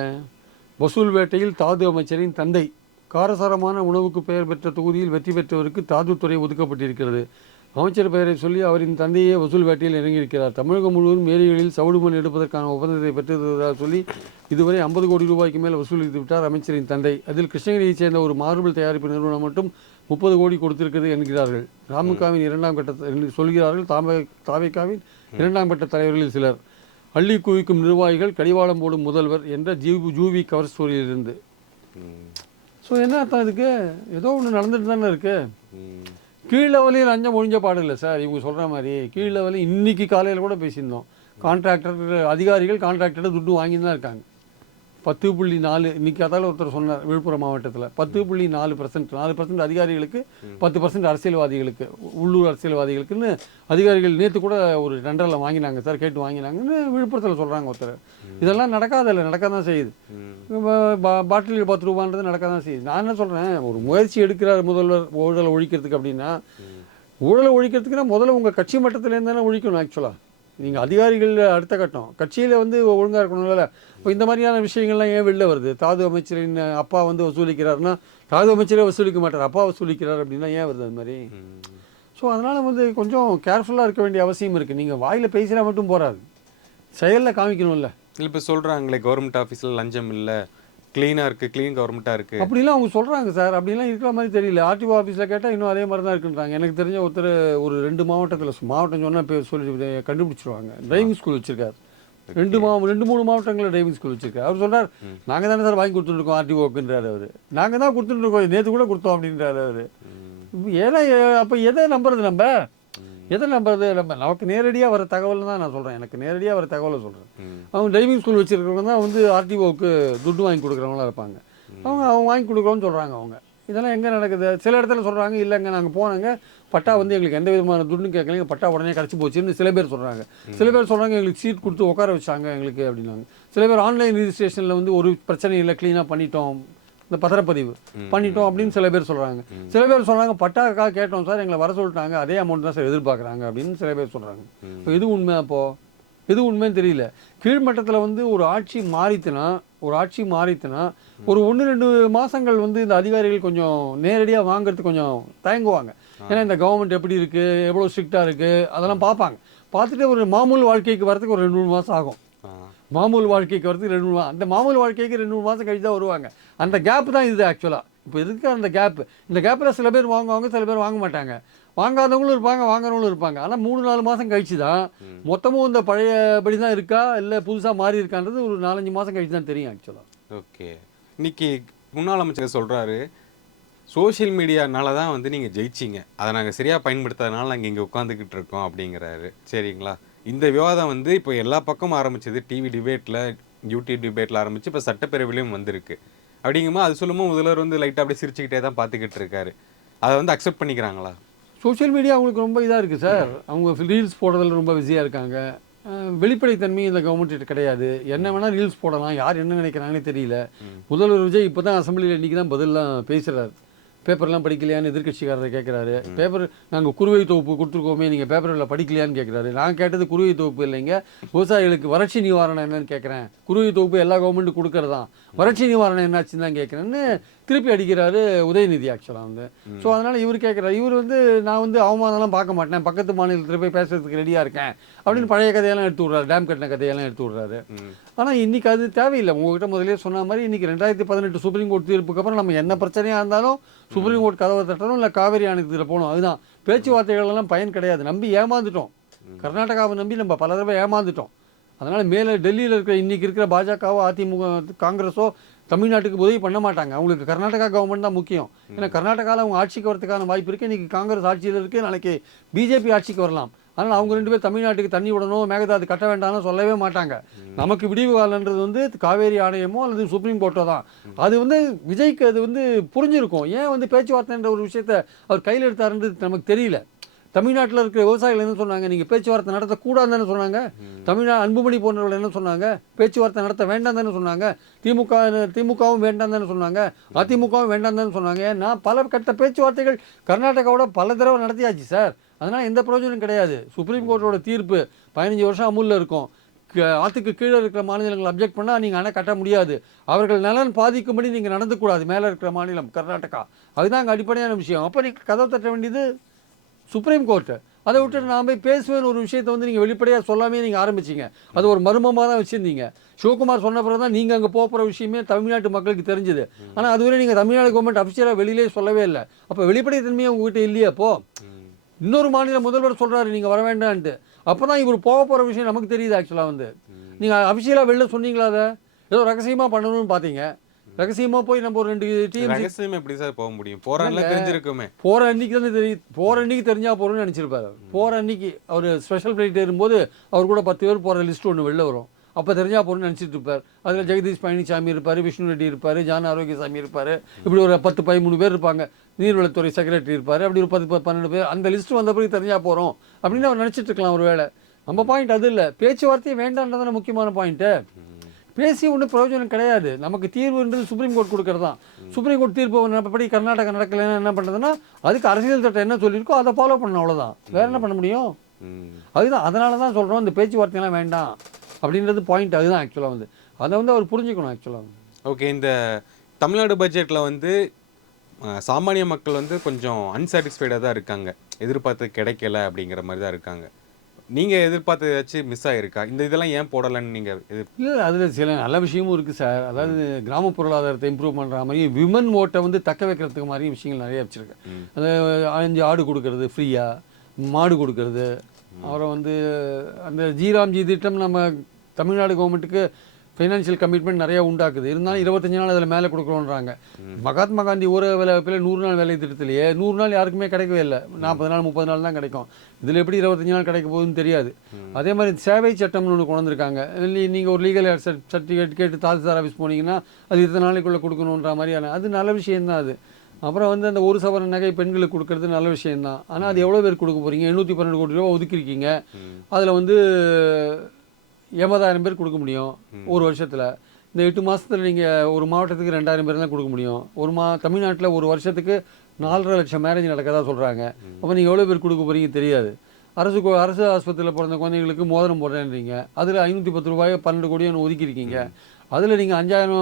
வசூல் வேட்டையில் தாது அமைச்சரின் தந்தை காரசாரமான உணவுக்கு பெயர் பெற்ற தொகுதியில் வெற்றி பெற்றவருக்கு தாதுத்துறை ஒதுக்கப்பட்டிருக்கிறது. அமைச்சர் பெயரை சொல்லி அவரின் தந்தையே வசூல் வேட்டையில் இறங்கியிருக்கிறார். தமிழகம் முழுவதும் ஏரிகளில் சவுடு மண் எடுப்பதற்கான ஒப்பந்தத்தை பெற்றிருந்ததாக சொல்லி இதுவரை 50 கோடி ரூபாய்க்கு மேல் வசூலித்து விட்டார் அமைச்சரின் தந்தை. அதில் கிருஷ்ணகிரியைச் சேர்ந்த ஒரு மார்பிள் தயாரிப்பு நிறுவனம் மட்டும் 30 கோடி கொடுத்திருக்கிறது என்கிறார்கள். ராமுகாவின் 2ஆம் கட்ட சொல்கிறார்கள். தாவேகாவின் 2ஆம் கட்ட தலைவர்களில் சிலர். அள்ளி குவிக்கும் நிர்வாகிகள், கடிவாளம் போடும் முதல்வர் என்ற ஜூவி கவர் ஸ்டோரியிலிருந்து. ஸோ என்ன அர்த்தம் இதுக்கு? ஏதோ ஒன்று நடந்துட்டு தானே இருக்கு. கீழ் லெவலையும் லஞ்சம் ஒழிஞ்ச பாடு இல்லை சார். இவங்க சொல்கிற மாதிரி கீழ் லெவலையும் இன்னைக்கு காலையில் கூட பேசியிருந்தோம். கான்ட்ராக்டர் அதிகாரிகள் கான்ட்ராக்டர் துட்டு வாங்கி தான் இருக்காங்க. 10.4 இன்னைக்கு அதால் ஒருத்தர் சொன்னார் விழுப்புரம் மாவட்டத்தில் 10.4%, 4% அதிகாரிகளுக்கு, 10% அரசியல்வாதிகளுக்கு, உள்ளூர் அரசியல்வாதிகளுக்குன்னு அதிகாரிகள் நேற்று கூட ஒரு டெண்டரில் வாங்கினாங்க சார், கேட்டு வாங்கினாங்கன்னு விழுப்புரத்தில் சொல்கிறாங்க ஒருத்தர். இதெல்லாம் நடக்காதில்லை, நடக்க தான் செய்யுது. பாட்டிலுக்கு 10 ரூபான்றது நடக்க தான் செய்யுது. நான் என்ன சொல்கிறேன், ஒரு முயற்சி எடுக்கிறார் முதல்வர் ஊழலை ஒழிக்கிறதுக்கு அப்படின்னா, ஊழலை ஒழிக்கிறதுக்குன்னா முதல்ல உங்கள் கட்சி மட்டத்திலேருந்து தானே ஒழிக்கணும். ஆக்சுவலாக நீங்கள் அதிகாரிகள் அடுத்த கட்டம், கட்சியில் வந்து ஒழுங்காக இருக்கணும்ல. இப்போ இந்த மாதிரியான விஷயங்கள்லாம் ஏன் வெளில வருது? தாது அமைச்சரின் அப்பா வந்து வசூலிக்கிறாருன்னா தாது அமைச்சரே வசூலிக்க மாட்டார், அப்பா வசூலிக்கிறார் அப்படின்னா ஏன் வருது அது மாதிரி? ஸோ அதனால் வந்து கொஞ்சம் கேர்ஃபுல்லாக இருக்க வேண்டிய அவசியம் இருக்குது. நீங்கள் வாயில் பேசினா மட்டும் போகாது, செயலில் காமிக்கணும்ல. இப்போ சொல்கிறாங்களே கவர்மெண்ட் ஆஃபீஸில் லஞ்சம் இல்லை, க்ளீனாக இருக்குது, க்ளீன் கவர்மெண்ட்டாக இருக்குது அப்படிலாம் அவங்க சொல்கிறாங்க சார். அப்படிலாம் இருக்கிற மாதிரி தெரியல. ஆர்டிஓ ஆஃபீஸில் கேட்டால் இன்னும் அதே மாதிரி தான் இருக்குன்றாங்க. எனக்கு தெரிஞ்ச ஒருத்தர் ஒரு 2 மாவட்டத்தில் மாவட்டம் சொன்னால் பேர் சொல்லி கண்டுபிடிச்சிருவாங்க. டிரைவிங் ஸ்கூல் வச்சுருக்காரு. 2-3 மாவட்டங்களில் டிரைவிங் ஸ்கூல் வச்சுருக்காரு. அவர் சொல்கிறார், நாங்கள் தானே சார் வாங்கி கொடுத்துருக்கோம் ஆர்டிஓக்குன்றார் அவர். நாங்கள் தான் கொடுத்துட்டுருக்கோம், நேற்று கூட கொடுத்தோம் அப்படின்றாரு அவர். ஏன்னா அப்போ எதை நம்புறது? எதை நம்புறது? நமக்கு நேரடியாக வர தகவல் தான் நான் சொல்கிறேன். எனக்கு நேரடியாக வர தகவலை சொல்கிறேன். அவங்க டிரைவிங் ஸ்கூல் வச்சுருக்கிறவங்க தான் வந்து ஆர்டிஓவுக்கு துட்டு வாங்கி கொடுக்குறவங்களாம் இருப்பாங்க. அவங்க வாங்கி கொடுக்குறோன்னு சொல்கிறாங்க. அவங்க இதெல்லாம் எங்கே நடக்குது? சில இடத்துல சொல்கிறாங்க, இல்லைங்க நாங்கள் போனாங்க, பட்டா வந்து எங்களுக்கு எந்த விதமான துட்டுன்னு கேட்கலைங்க, பட்டா உடனே கிடச்சி போச்சுன்னு சில பேர் சொல்கிறாங்க. சில பேர் சொல்கிறாங்க எங்களுக்கு சீட் கொடுத்து உட்கார வச்சாங்க எங்களுக்கு அப்படின்னாங்க. சில பேர் ஆன்லைன் ரிஜிஸ்ட்ரேஷனில் வந்து ஒரு பிரச்சனை இல்லை, க்ளீனாக பண்ணிட்டோம், இந்த பத்திரப்பதிவு பண்ணிட்டோம் அப்படின்னு சில பேர் சொல்கிறாங்க. சில பேர் சொல்கிறாங்க பட்டாக்காக கேட்டோம் சார், எங்களை வர சொல்லிட்டாங்க, அதே அமௌண்ட் தான் சார் எதிர்பார்க்குறாங்க அப்படின்னு சில பேர் சொல்கிறாங்க. இப்போ எது உண்மை? அப்போது எது உண்மைன்னு தெரியல. கீழ்மட்டத்தில் வந்து ஒரு ஆட்சி மாறித்துனா ஒரு 1-2 மாதங்கள் வந்து இந்த அதிகாரிகள் கொஞ்சம் நேரடியாக வாங்குறதுக்கு கொஞ்சம் தயங்குவாங்க. ஏன்னா இந்த கவர்மெண்ட் எப்படி இருக்குது, எவ்வளோ ஸ்ட்ரிக்டாக இருக்குது, அதெல்லாம் பார்ப்பாங்க. பார்த்துட்டு ஒரு மாமூல் வாழ்க்கைக்கு வரதுக்கு ஒரு 2-3 மாதம் ஆகும். ஆ. மாமூல் வாழ்க்கைக்கு வரதுக்கு 2-3 மாதம், அந்த மாமூல் வாழ்க்கைக்கு 2-3 மாதம் கழிச்சு தான் வருவாங்க. அந்த கேப் தான் இது ஆக்சுவலாக. இப்போ இருக்க அந்த கேப், இந்த கேப்பில் சில பேர் வாங்குவாங்க, சில பேர் வாங்க மாட்டாங்க. வாங்காதவங்களும் இருப்பாங்க, வாங்குறவங்களும் இருப்பாங்க. ஆனால் 3-4 மாதம் கழிச்சு தான் மொத்தமும் இந்த பழையபடி தான் இருக்கா இல்லை புதுசாக மாறி இருக்கான்றது ஒரு 4-5 மாதம் கழிச்சு தான் தெரியும் ஆக்சுவலாக. ஓகே. இன்னைக்கு முன்னாள் அமைச்சர் சொல்கிறாரு, சோஷியல் மீடியானால தான் வந்து நீங்கள் ஜெயிச்சிங்க, அதை நாங்கள் சரியாக பயன்படுத்தாதனால நாங்கள் இங்கே உட்காந்துக்கிட்டு இருக்கோம் அப்படிங்கிறாரு. சரிங்களா? இந்த விவாதம் வந்து இப்போ எல்லா பக்கமும் ஆரம்பிச்சது, டிவி டிபேட்டில், யூடியூப் டிபேட்டில் ஆரம்பித்து இப்போ சட்டப்பேரவையிலையும் வந்திருக்கு. அப்படிங்கும்போது அது சொல்லும்போது முதல்வர் வந்து லைட்டாக அப்படியே சிரிச்சுக்கிட்டே தான் பார்த்துக்கிட்டு இருக்காரு. அதை வந்து அக்செப்ட் பண்ணிக்கிறாங்களா? சோஷியல் மீடியா அவங்களுக்கு ரொம்ப இதாக இருக்குது சார். அவங்க ரீல்ஸ் போடுறதுல ரொம்ப பிஸியாக இருக்காங்க. வெளிப்படைத்தன்மை இந்த கவர்மெண்ட் கிடையாது. என்ன வேணால் ரீல்ஸ் போடலாம், யார் என்ன நினைக்கிறாங்கன்னே தெரியல. முதல்வர் விஜய் இப்போ தான் அசம்பிளியில் இன்றைக்கி தான் பதிலெலாம் பேசுகிறார். பேப்பர்லாம் படிக்கலையான்னு எதிர்கட்சிக்காரரை கேட்குறாரு. பேப்பர் நாங்கள் குறுவை தொகுப்பு கொடுத்துருக்கோமே, நீங்கள் பேப்பரில் படிக்கலையான்னு கேட்குறாரு. நான் கேட்டது குறுவை தொகுப்பு இல்லைங்க, விவசாயிகளுக்கு வறட்சி நிவாரணம் என்னன்னு கேட்குறேன். குறுவை தொகுப்பு எல்லா கவர்மெண்ட்டும் கொடுக்கறதான், வறட்சி நிவாரணம் என்னாச்சுன்னு தான் கேட்குறேன்னு திருப்பி அடிக்கிறாரு உதயநிதி ஆக்சுவலாக வந்து. ஸோ அதனால் இவர் கேட்குறாரு, இவர் வந்து நான் வந்து அவமானம்லாம் பார்க்க மாட்டேன், பக்கத்து மாநிலத்தில் போய் பேசுறதுக்கு ரெடியாக இருக்கேன் அப்படின்னு பழைய கதையெல்லாம் எடுத்து விட்றாரு, டேம் கட்டின கதையெல்லாம் எடுத்து விட்றாரு. ஆனால் இன்றைக்கி அது தேவையில்லை. உங்கள்கிட்ட முதலே சொன்ன மாதிரி இன்றைக்கி 2018 சுப்ரீம் கோர்ட் தீர்ப்புக்கு அப்புறம் நம்ம என்ன பிரச்சனையாக இருந்தாலும் சுப்ரீம் கோர்ட் கதவை தட்டணும், இல்லை காவேரி ஆணையத்தில் போகணும். அதுதான் பேச்சுவார்த்தைகளெல்லாம் பயன் கிடையாது. நம்பி ஏமாந்துட்டோம். கர்நாடகாவை நம்பி நம்ம பல தடவை ஏமாந்துட்டோம். அதனால் மேலே டெல்லியில் இருக்கிற இன்றைக்கி இருக்கிற பாஜகவோ அதிமுக காங்கிரஸோ தமிழ்நாட்டுக்கு உதவி பண்ண மாட்டாங்க. அவங்களுக்கு கர்நாடகா கவர்மெண்ட் தான் முக்கியம். ஏன்னா கர்நாடகாவில் அவங்க ஆட்சிக்கு வரதுக்கான வாய்ப்பு இருக்குது. இன்றைக்கி காங்கிரஸ் ஆட்சியில் இருக்குது, நாளைக்கு பிஜேபி ஆட்சிக்கு வரலாம். அதனால் அவங்க 2 பேர் தமிழ்நாட்டுக்கு தண்ணி விடணும், மேகதாது கட்ட வேண்டாம்னு சொல்லவே மாட்டாங்க. நமக்கு விடிவு காலன்றது வந்து காவேரி ஆணையமோ அல்லது சுப்ரீம் கோர்ட்டோ தான். அது வந்து விஜய்க்கு அது வந்து புரிஞ்சிருக்கும். ஏன் வந்து பேச்சுவார்த்தைன்ற ஒரு விஷயத்தை அவர் கையில் எடுத்தாருன்றது நமக்கு தெரியல. தமிழ்நாட்டில் இருக்கிற விவசாயிகள் என்ன சொன்னாங்க, நீங்கள் பேச்சுவார்த்தை நடத்தக்கூடாதுன்னு தானே சொன்னாங்க. அன்புமணி போன்றவர்கள் என்ன சொன்னாங்க, பேச்சுவார்த்தை நடத்த வேண்டாம் தானே சொன்னாங்க. திமுகவும் வேண்டாம் தானே சொன்னாங்க, அதிமுகவும் வேண்டாம் தானே சொன்னாங்க. நான் பல கட்ட பேச்சுவார்த்தைகள் கர்நாடகாவோட பல தடவை நடத்தியாச்சு சார். அதனால் எந்த பிரயோஜனம் கிடையாது. சுப்ரீம் கோர்ட்டோட தீர்ப்பு 15 வருஷம் அமுலில் இருக்கும். ஆற்றுக்கு கீழே இருக்கிற மாநிலங்கள் அப்ஜெக்ட் பண்ணால் நீங்கள் அணை கட்ட முடியாது. அவர்கள் நலன் பாதிக்கும்படி நீங்கள் நடந்துக்கூடாது. மேலே இருக்கிற மாநிலம் கர்நாடகா, அதுதான் அங்கே அடிப்படையான விஷயம். அப்போ நீங்கள் கதவை தட்ட வேண்டியது சுப்ரீம் கோர்ட்டு. அதை விட்டுட்டு நான் போய் பேசுவேன்னு ஒரு விஷயத்தை வந்து நீங்கள் வெளிப்படையாக சொல்லாமே நீங்கள் ஆரம்பிச்சிங்க. அது ஒரு மர்மமாக தான் வச்சுருந்தீங்க. சிவகுமார் சொன்ன பிறகு தான் நீங்கள் அங்கே போகிற விஷயமே தமிழ்நாட்டு மக்களுக்கு தெரிஞ்சுது. ஆனால் அதுவரை நீங்கள் தமிழ்நாடு கவர்மெண்ட் அஃபிஷியலாக வெளியிலே சொல்லவே இல்லை. அப்போ வெளிப்படைத்தன்மையை உங்ககிட்ட இல்லையா? அப்போது இன்னொரு மாநில முதல்வர் சொல்கிறாரு நீங்கள் வர வேண்டான்ட்டு. அப்போ தான் இவர் போகிற விஷயம் நமக்கு தெரியுது. ஆக்சுவலாக வந்து நீங்கள் அஃபிஷியலாக வெளில சொன்னீங்களா? அதை ஏதோ ரகசியமாக பண்ணணும்னு பார்த்தீங்க. ரகசியமாக போய் நம்ம ஒரு 2 டீம் ரகசியமா எப்படி சார் போக முடியும்? போறான்ல தெரிஞ்சிருக்குமே. போகிற அன்னைக்கு தானே தெரியும். போகிற அன்னைக்கு தெரிஞ்சால் போகிறோன்னு நினச்சிருப்பாரு. போகிற அன்னைக்கு அவர் ஸ்பெஷல் ஃப்ளைட் ஏறும்போது அவர் கூட 10 பேர் போகிற லிஸ்ட் ஒன்று வெளில வரும். அப்போ தெரிஞ்சால் போகிறோன்னு நினச்சிட்டு இருப்பார். அதில் ஜெகதீஷ் பழனிசாமி இருப்பார், விஷ்ணு ரெட்டி இருப்பார், ஜான் ஆரோக்கியசாமி இருப்பார். இப்படி ஒரு 10-13 பேர் இருப்பாங்க. நீர்வளத்துறை செக்ரட்டரி இருப்பார். அப்படி ஒரு 10-12 பேர். அந்த லிஸ்ட்டு வந்த பிறகு தெரிஞ்சால் போகிறோம் அப்படின்னு அவர் நினச்சிட்டு இருக்கலாம் ஒரு வேளை. நம்ம பாயிண்ட் அது இல்லை. பேச்சுவார்த்தையே வேண்டான்றதான முக்கியமான பாயிண்ட்டு. பேசி ஒன்றும் பிரயோஜனம் கிடையாது. நமக்கு தீர்வுன்றது சுப்ரீம் கோர்ட் கொடுக்குறது தான். சுப்ரீம் கோர்ட் தீர்ப்பு படி கர்நாடகா நடக்கலைன்னா என்ன பண்ணுறதுன்னா, அதுக்கு அரசியல் சட்டம் என்ன சொல்லியிருக்கோ அதை ஃபாலோ பண்ணணும், அவ்வளோதான். வேறு என்ன பண்ண முடியும்? அதுதான். அதனால தான் சொல்கிறோம் இந்த பேச்சுவார்த்தைலாம் வேண்டாம் அப்படின்றது பாயிண்ட். அதுதான் ஆக்சுவலாக வந்து அதை வந்து அவர் புரிஞ்சுக்கணும் ஆக்சுவலாக. ஓகே. இந்த தமிழ்நாடு பட்ஜெட்டில் வந்து சாமானிய மக்கள் வந்து கொஞ்சம் அன்சாட்டிஸ்ஃபைடாக தான் இருக்காங்க. எதிர்பார்த்து கிடைக்கல அப்படிங்கிற மாதிரி தான் இருக்காங்க. நீங்கள் எதிர்பார்த்து ஏதாச்சும் மிஸ் ஆகிருக்கா? இந்த இதெல்லாம் ஏன் போடலைன்னு நீங்கள் இல்லை, அதில் சில நல்ல விஷயமும் இருக்குது சார். அதாவது கிராம பொருளாதாரத்தை இம்ப்ரூவ் பண்ணுற மாதிரி விமன் ஓட்டை வந்து தக்க வைக்கிறதுக்கு மாதிரி விஷயங்கள் நிறைய வச்சுருக்கேன். அது 5 ஆடு கொடுக்கறது ஃப்ரீயாக, மாடு கொடுக்கறது. அப்புறம் வந்து அந்த ஜிராம்ஜி திட்டம் நம்ம தமிழ்நாடு கவர்மெண்ட்டுக்கு ஃபைனான்ஷியல் கமிட்மெண்ட் நிறையா உண்டாக்குது. இருந்தாலும் 25 நாள் அதில் மேலே கொடுக்குறோன்றாங்க. மகாத்மா காந்தி ஊர வேலைப்பில் 100 நாள் வேலை திட்டத்திலேயே 100 நாள் யாருக்குமே கிடைக்கவே இல்லை. 40 நாள் 30 நாள் தான் கிடைக்கும். இதில் எப்படி 25 நாள் கிடைக்க போகுதுன்னு தெரியாது. அதே மாதிரி சேவை சட்டம்னு ஒன்று கொண்டு வந்திருக்காங்க. நீங்கள் ஒரு லீகல் சர்டிஃபிகேட் கேட்டு தாசில்தார் ஆஃபீஸ் போனீங்கன்னா அது 20 நாளைக்குள்ளே கொடுக்கணுன்ற மாதிரியான, அது நல்ல விஷயந்தான் அது. அப்புறம் வந்து அந்த 1 சவரன் நகை பெண்களுக்கு கொடுக்கறது நல்ல விஷயந்தான். ஆனால் அது எவ்வளோ பேர் கொடுக்க போகிறீங்க? 812 கோடி ரூபா ஒதுக்கிருக்கீங்க. அதில் வந்து 80,000 பேர் கொடுக்க முடியும் ஒரு வருஷத்தில். இந்த 8 மாதத்தில் நீங்கள் ஒரு மாவட்டத்துக்கு 2,000 பேர் தான் கொடுக்க முடியும். தமிழ்நாட்டில் ஒரு வருஷத்துக்கு 4.5 லட்சம் மேரேஜ் நடக்கதா சொல்கிறாங்க. அப்போ நீங்கள் எவ்வளோ பேர் கொடுக்க போகிறீங்க தெரியாது. அரசு ஆஸ்பத்திரியில் பிறந்த குழந்தைங்களுக்கு மோதிரம் போடுறேன்றீங்க. அதில் 510 ரூபாய் 12 கோடி ஒன்று ஒதுக்கியிருக்கீங்க. அதில் நீங்கள் 5,000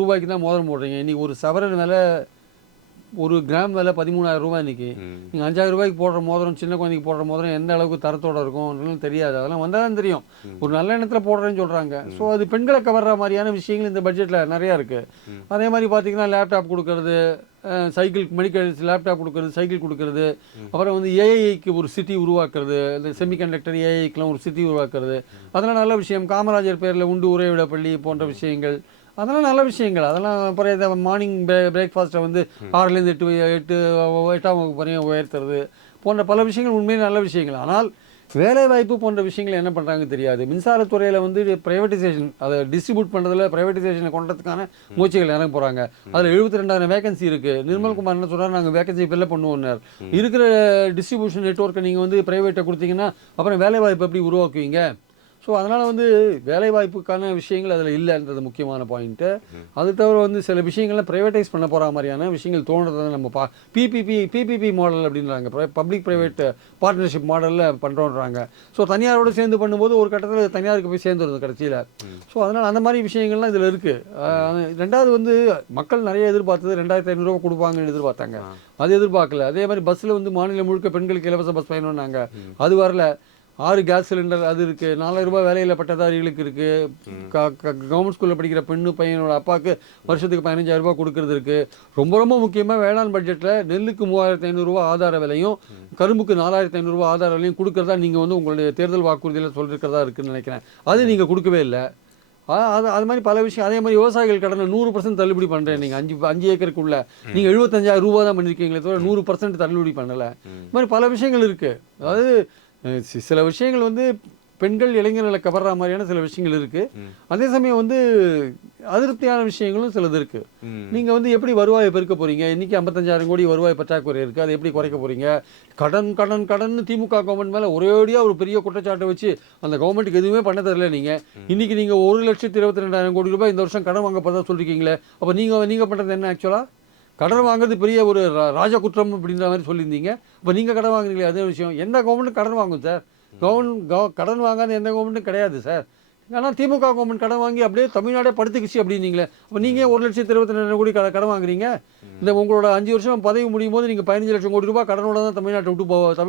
ரூபாய்க்கு தான் மோதிரம் போடுறீங்க. இன்றைக்கி ஒரு சவரன் மேலே ஒரு கிராம் விலை 13,000 ரூபாய் இன்னைக்கு. நீங்கள் 5,000 ரூபாய்க்கு போடுற மோதிரம், சின்ன குழந்தைக்கு போடுற மோதிரம் எந்த அளவுக்கு தரத்தோட இருக்கும் தெரியாது. அதெல்லாம் வந்தால் தான் தெரியும். ஒரு நல்ல எண்ணத்தில் போடுறேன்னு சொல்கிறாங்க. ஸோ அது பெண்களை கவர்ற மாதிரியான விஷயங்கள் இந்த பட்ஜெட்டில் நிறையா இருக்குது. அதே மாதிரி பார்த்தீங்கன்னா லேப்டாப் கொடுக்கறது, சைக்கிள், மெடிக்கல் லேப்டாப் கொடுக்கறது, சைக்கிள் கொடுக்கறது, அப்புறம் வந்து ஏஐக்கு ஒரு சிட்டி உருவாக்குறது, இந்த செமிகண்டக்டர் ஏஐக்கெலாம் ஒரு சிட்டி உருவாக்குறது, அதெல்லாம் நல்ல விஷயம். காமராஜர் பேரில் உண்டு உறைவிட பள்ளி போன்ற விஷயங்கள், அதெல்லாம் நல்ல விஷயங்கள். அதெல்லாம் அப்புறம் இந்த மார்னிங் பிரேக்ஃபாஸ்ட்டை வந்து 6லேருந்து 8ஆம் வகுப்பு வரையும் உயர்த்துறது போன்ற பல விஷயங்கள் உண்மையிலே நல்ல விஷயங்கள். ஆனால் வேலைவாய்ப்பு போன்ற விஷயங்கள் என்ன பண்ணுறாங்க தெரியாது. மின்சாரத்துறையில் வந்து ப்ரைவேட்டைசேஷன், அதை டிஸ்ட்ரிபியூட் பண்ணுறதுல ப்ரைவேட்டைசேஷனை கொண்டதுக்கான முயற்சிகள் இறங்க போகிறாங்க. அதில் 72,000 வேகன்சி இருக்குது. நிர்மல்குமார் என்ன சொல்கிறார், நாங்கள் வேகன்சி ஃபில்அப் பண்ணுவோம்னார். இருக்கிற டிஸ்ட்ரிபியூஷன் நெட்வொர்க்கை நீங்கள் வந்து ப்ரைவேட்டை கொடுத்தீங்கன்னா அப்புறம் வேலைவாய்ப்பு எப்படி உருவாக்குவீங்க? ஸோ அதனால் வந்து வேலைவாய்ப்புக்கான விஷயங்கள் அதில் இல்லைன்றது முக்கியமான பாயிண்ட்டு. அது தவிர வந்து சில விஷயங்கள்லாம் ப்ரைவேட்டைஸ் பண்ண போகிற மாதிரியான விஷயங்கள் தோன்றதை நம்ம பிபிபி மாடல் அப்படின்றாங்க, பப்ளிக் ப்ரைவேட் பார்ட்னர்ஷிப் மாடலில் பண்ணுறோன்றாங்க. ஸோ தனியாரோடு சேர்ந்து பண்ணும்போது ஒரு கட்டத்தில் தனியாருக்கு போய் சேர்ந்துருது கடைசியில். ஸோ அதனால் அந்த மாதிரி விஷயங்கள்லாம் இதில் இருக்குது. ரெண்டாவது வந்து மக்கள் நிறைய எதிர்பார்த்தது 2,500 ரூபா கொடுப்பாங்கன்னு எதிர்பார்த்தாங்க. அது எதிர்பார்க்கல. அதே மாதிரி பஸ்ஸில் வந்து மாநிலம் முழுக்க பெண்களுக்கு இலவச பஸ் பயணம்னாங்க, அது வரல. 6 கேஸ் சிலிண்டர் அது இருக்குது. 4,000 ரூபாய் வேலையில் பட்டதாரிகளுக்கு இருக்குது. கவர்மெண்ட் ஸ்கூலில் படிக்கிற பெண்ணு பையனோட அப்பாவுக்கு வருஷத்துக்கு 15,000 ரூபாய் கொடுக்கறது இருக்குது. ரொம்ப ரொம்ப முக்கியமாக வேளாண் பட்ஜெட்டில் நெல்லுக்கு 3,500 ரூபா ஆதார விலையும், கரும்புக்கு 4,500 ரூபா ஆதார விலையும் கொடுக்கறதா நீங்கள் வந்து உங்களுடைய தேர்தல் வாக்குறுதியில் சொல்லிருக்கிறதா இருக்குதுன்னு நினைக்கிறேன். அது நீங்கள் கொடுக்கவே இல்லை. அது மாதிரி பல விஷயம். அதே மாதிரி விவசாயிகள் கடனை 100% தள்ளுபடி பண்ணுறேன். நீங்கள் 5 ஏக்கருக்குள்ள நீங்கள் 75,000 ரூபா தான் பண்ணியிருக்கீங்களே தவிர 100% தள்ளுபடி பண்ணலை. இது மாதிரி பல விஷயங்கள் இருக்குது. அதாவது சில விஷயங்கள் வந்து பெண்கள் இளைஞர்களை கவர்ற மாதிரியான சில விஷயங்கள் இருக்குது. அதே சமயம் வந்து அதிருப்தியான விஷயங்களும் சிலது இருக்குது. நீங்கள் வந்து எப்படி வருவாயை பெருக்க போகிறீங்க? இன்றைக்கி 55,000 கோடி வருவாய் பற்றாக்குறை இருக்குது. அதை எப்படி குறைக்க போகிறீங்க? கடன் திமுக கவர்மெண்ட் மேலே ஒரேடியாக ஒரு பெரிய குற்றச்சாட்டை வச்சு அந்த கவர்மெண்ட்டுக்கு எதுவுமே பண்ண தரல. நீங்கள் இன்றைக்கி நீங்கள் 1,22,200 கோடி ரூபாய் இந்த வருஷம் கடன் வாங்க போகிறதா சொல்லியிருக்கீங்களே. அப்போ நீங்கள் பண்ணுறது என்ன? ஆக்சுவலாக கடன் வாங்குறது பெரிய ஒரு ராஜ குற்றம் அப்படின்ற மாதிரி சொல்லியிருந்தீங்க. இப்போ நீங்கள் கடன் வாங்குறீங்களே, அதே விஷயம். எந்த கவர்மெண்ட்டும் கடன் வாங்கும் சார்? கடன் வாங்காத எந்த கவர்மெண்ட்டும் கிடையாது சார். ஆனால் திமுக கவர்மெண்ட் கடன் வாங்கி அப்படியே தமிழ்நாடே படுத்துக்கிச்சு அப்படின்னீங்களே. அப்போ நீங்கள் 1,22,200 கோடி கடன் வாங்குறீங்க. இந்த உங்களோட 5 வருஷம் பதவி முடியும் போது நீங்கள் 15 லட்சம் கோடி ரூபாய் கடனோட தான் தமிழ்நாட்டை விட்டு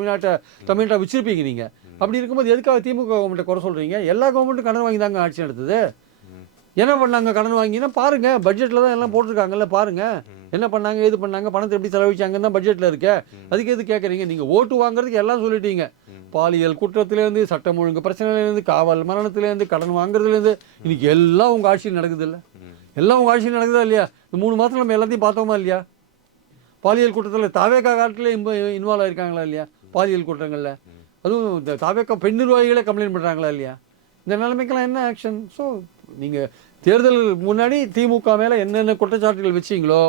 தமிழ்நாட்டை வச்சிருப்பீங்க நீங்கள். அப்படி இருக்கும்போது எதுக்காக திமுக கவர்மெண்ட்டை குறை சொல்கிறீங்க? எல்லா கவர்மெண்ட்டும் கடன் வாங்கி தாங்க ஆட்சி நடத்துது. என்ன பண்ணாங்க கடன் வாங்கினா பாருங்கள், பட்ஜெட்டில் தான் எல்லாம் போட்டிருக்காங்கல்ல, பாருங்கள் என்ன பண்ணாங்க, எது பண்ணாங்க, பணத்தை எப்படி செலவழிச்சாங்கன்னு தான் பட்ஜெட்டில் இருக்க. அதுக்கு எது கேட்குறீங்க? நீங்கள் ஓட்டு வாங்குறதுக்கு எல்லாம் சொல்லிட்டீங்க. பாலியல் குற்றத்துலேருந்து, சட்டம் ஒழுங்கு பிரச்சனையிலேருந்து, காவல் மரணத்துலேருந்து, கடன் வாங்குறதுலேருந்து, இன்னைக்கு எல்லாம் உங்கள் ஆட்சியில் நடக்குது இல்லை? எல்லாம் உங்கள் ஆட்சியில் நடக்குதா இல்லையா? இந்த 3 மாதத்தில் நம்ம எல்லாத்தையும் பார்த்தோமா இல்லையா? பாலியல் குற்றத்தில் தாவேக்கா காலத்தில் இன்வால்வ் ஆகிருக்காங்களா இல்லையா பாலியல் குற்றங்களில்? அதுவும் இந்த தாவேக்கா பெண் நிர்வாகிகளே கம்ப்ளைண்ட் பண்ணுறாங்களா இல்லையா? இந்த நிலைமைக்கெல்லாம் என்ன ஆக்ஷன்? ஸோ நீங்கள் தேர்தல் முன்னாடி திமுக மேலே என்னென்ன குற்றச்சாட்டுகள் வச்சிங்களோ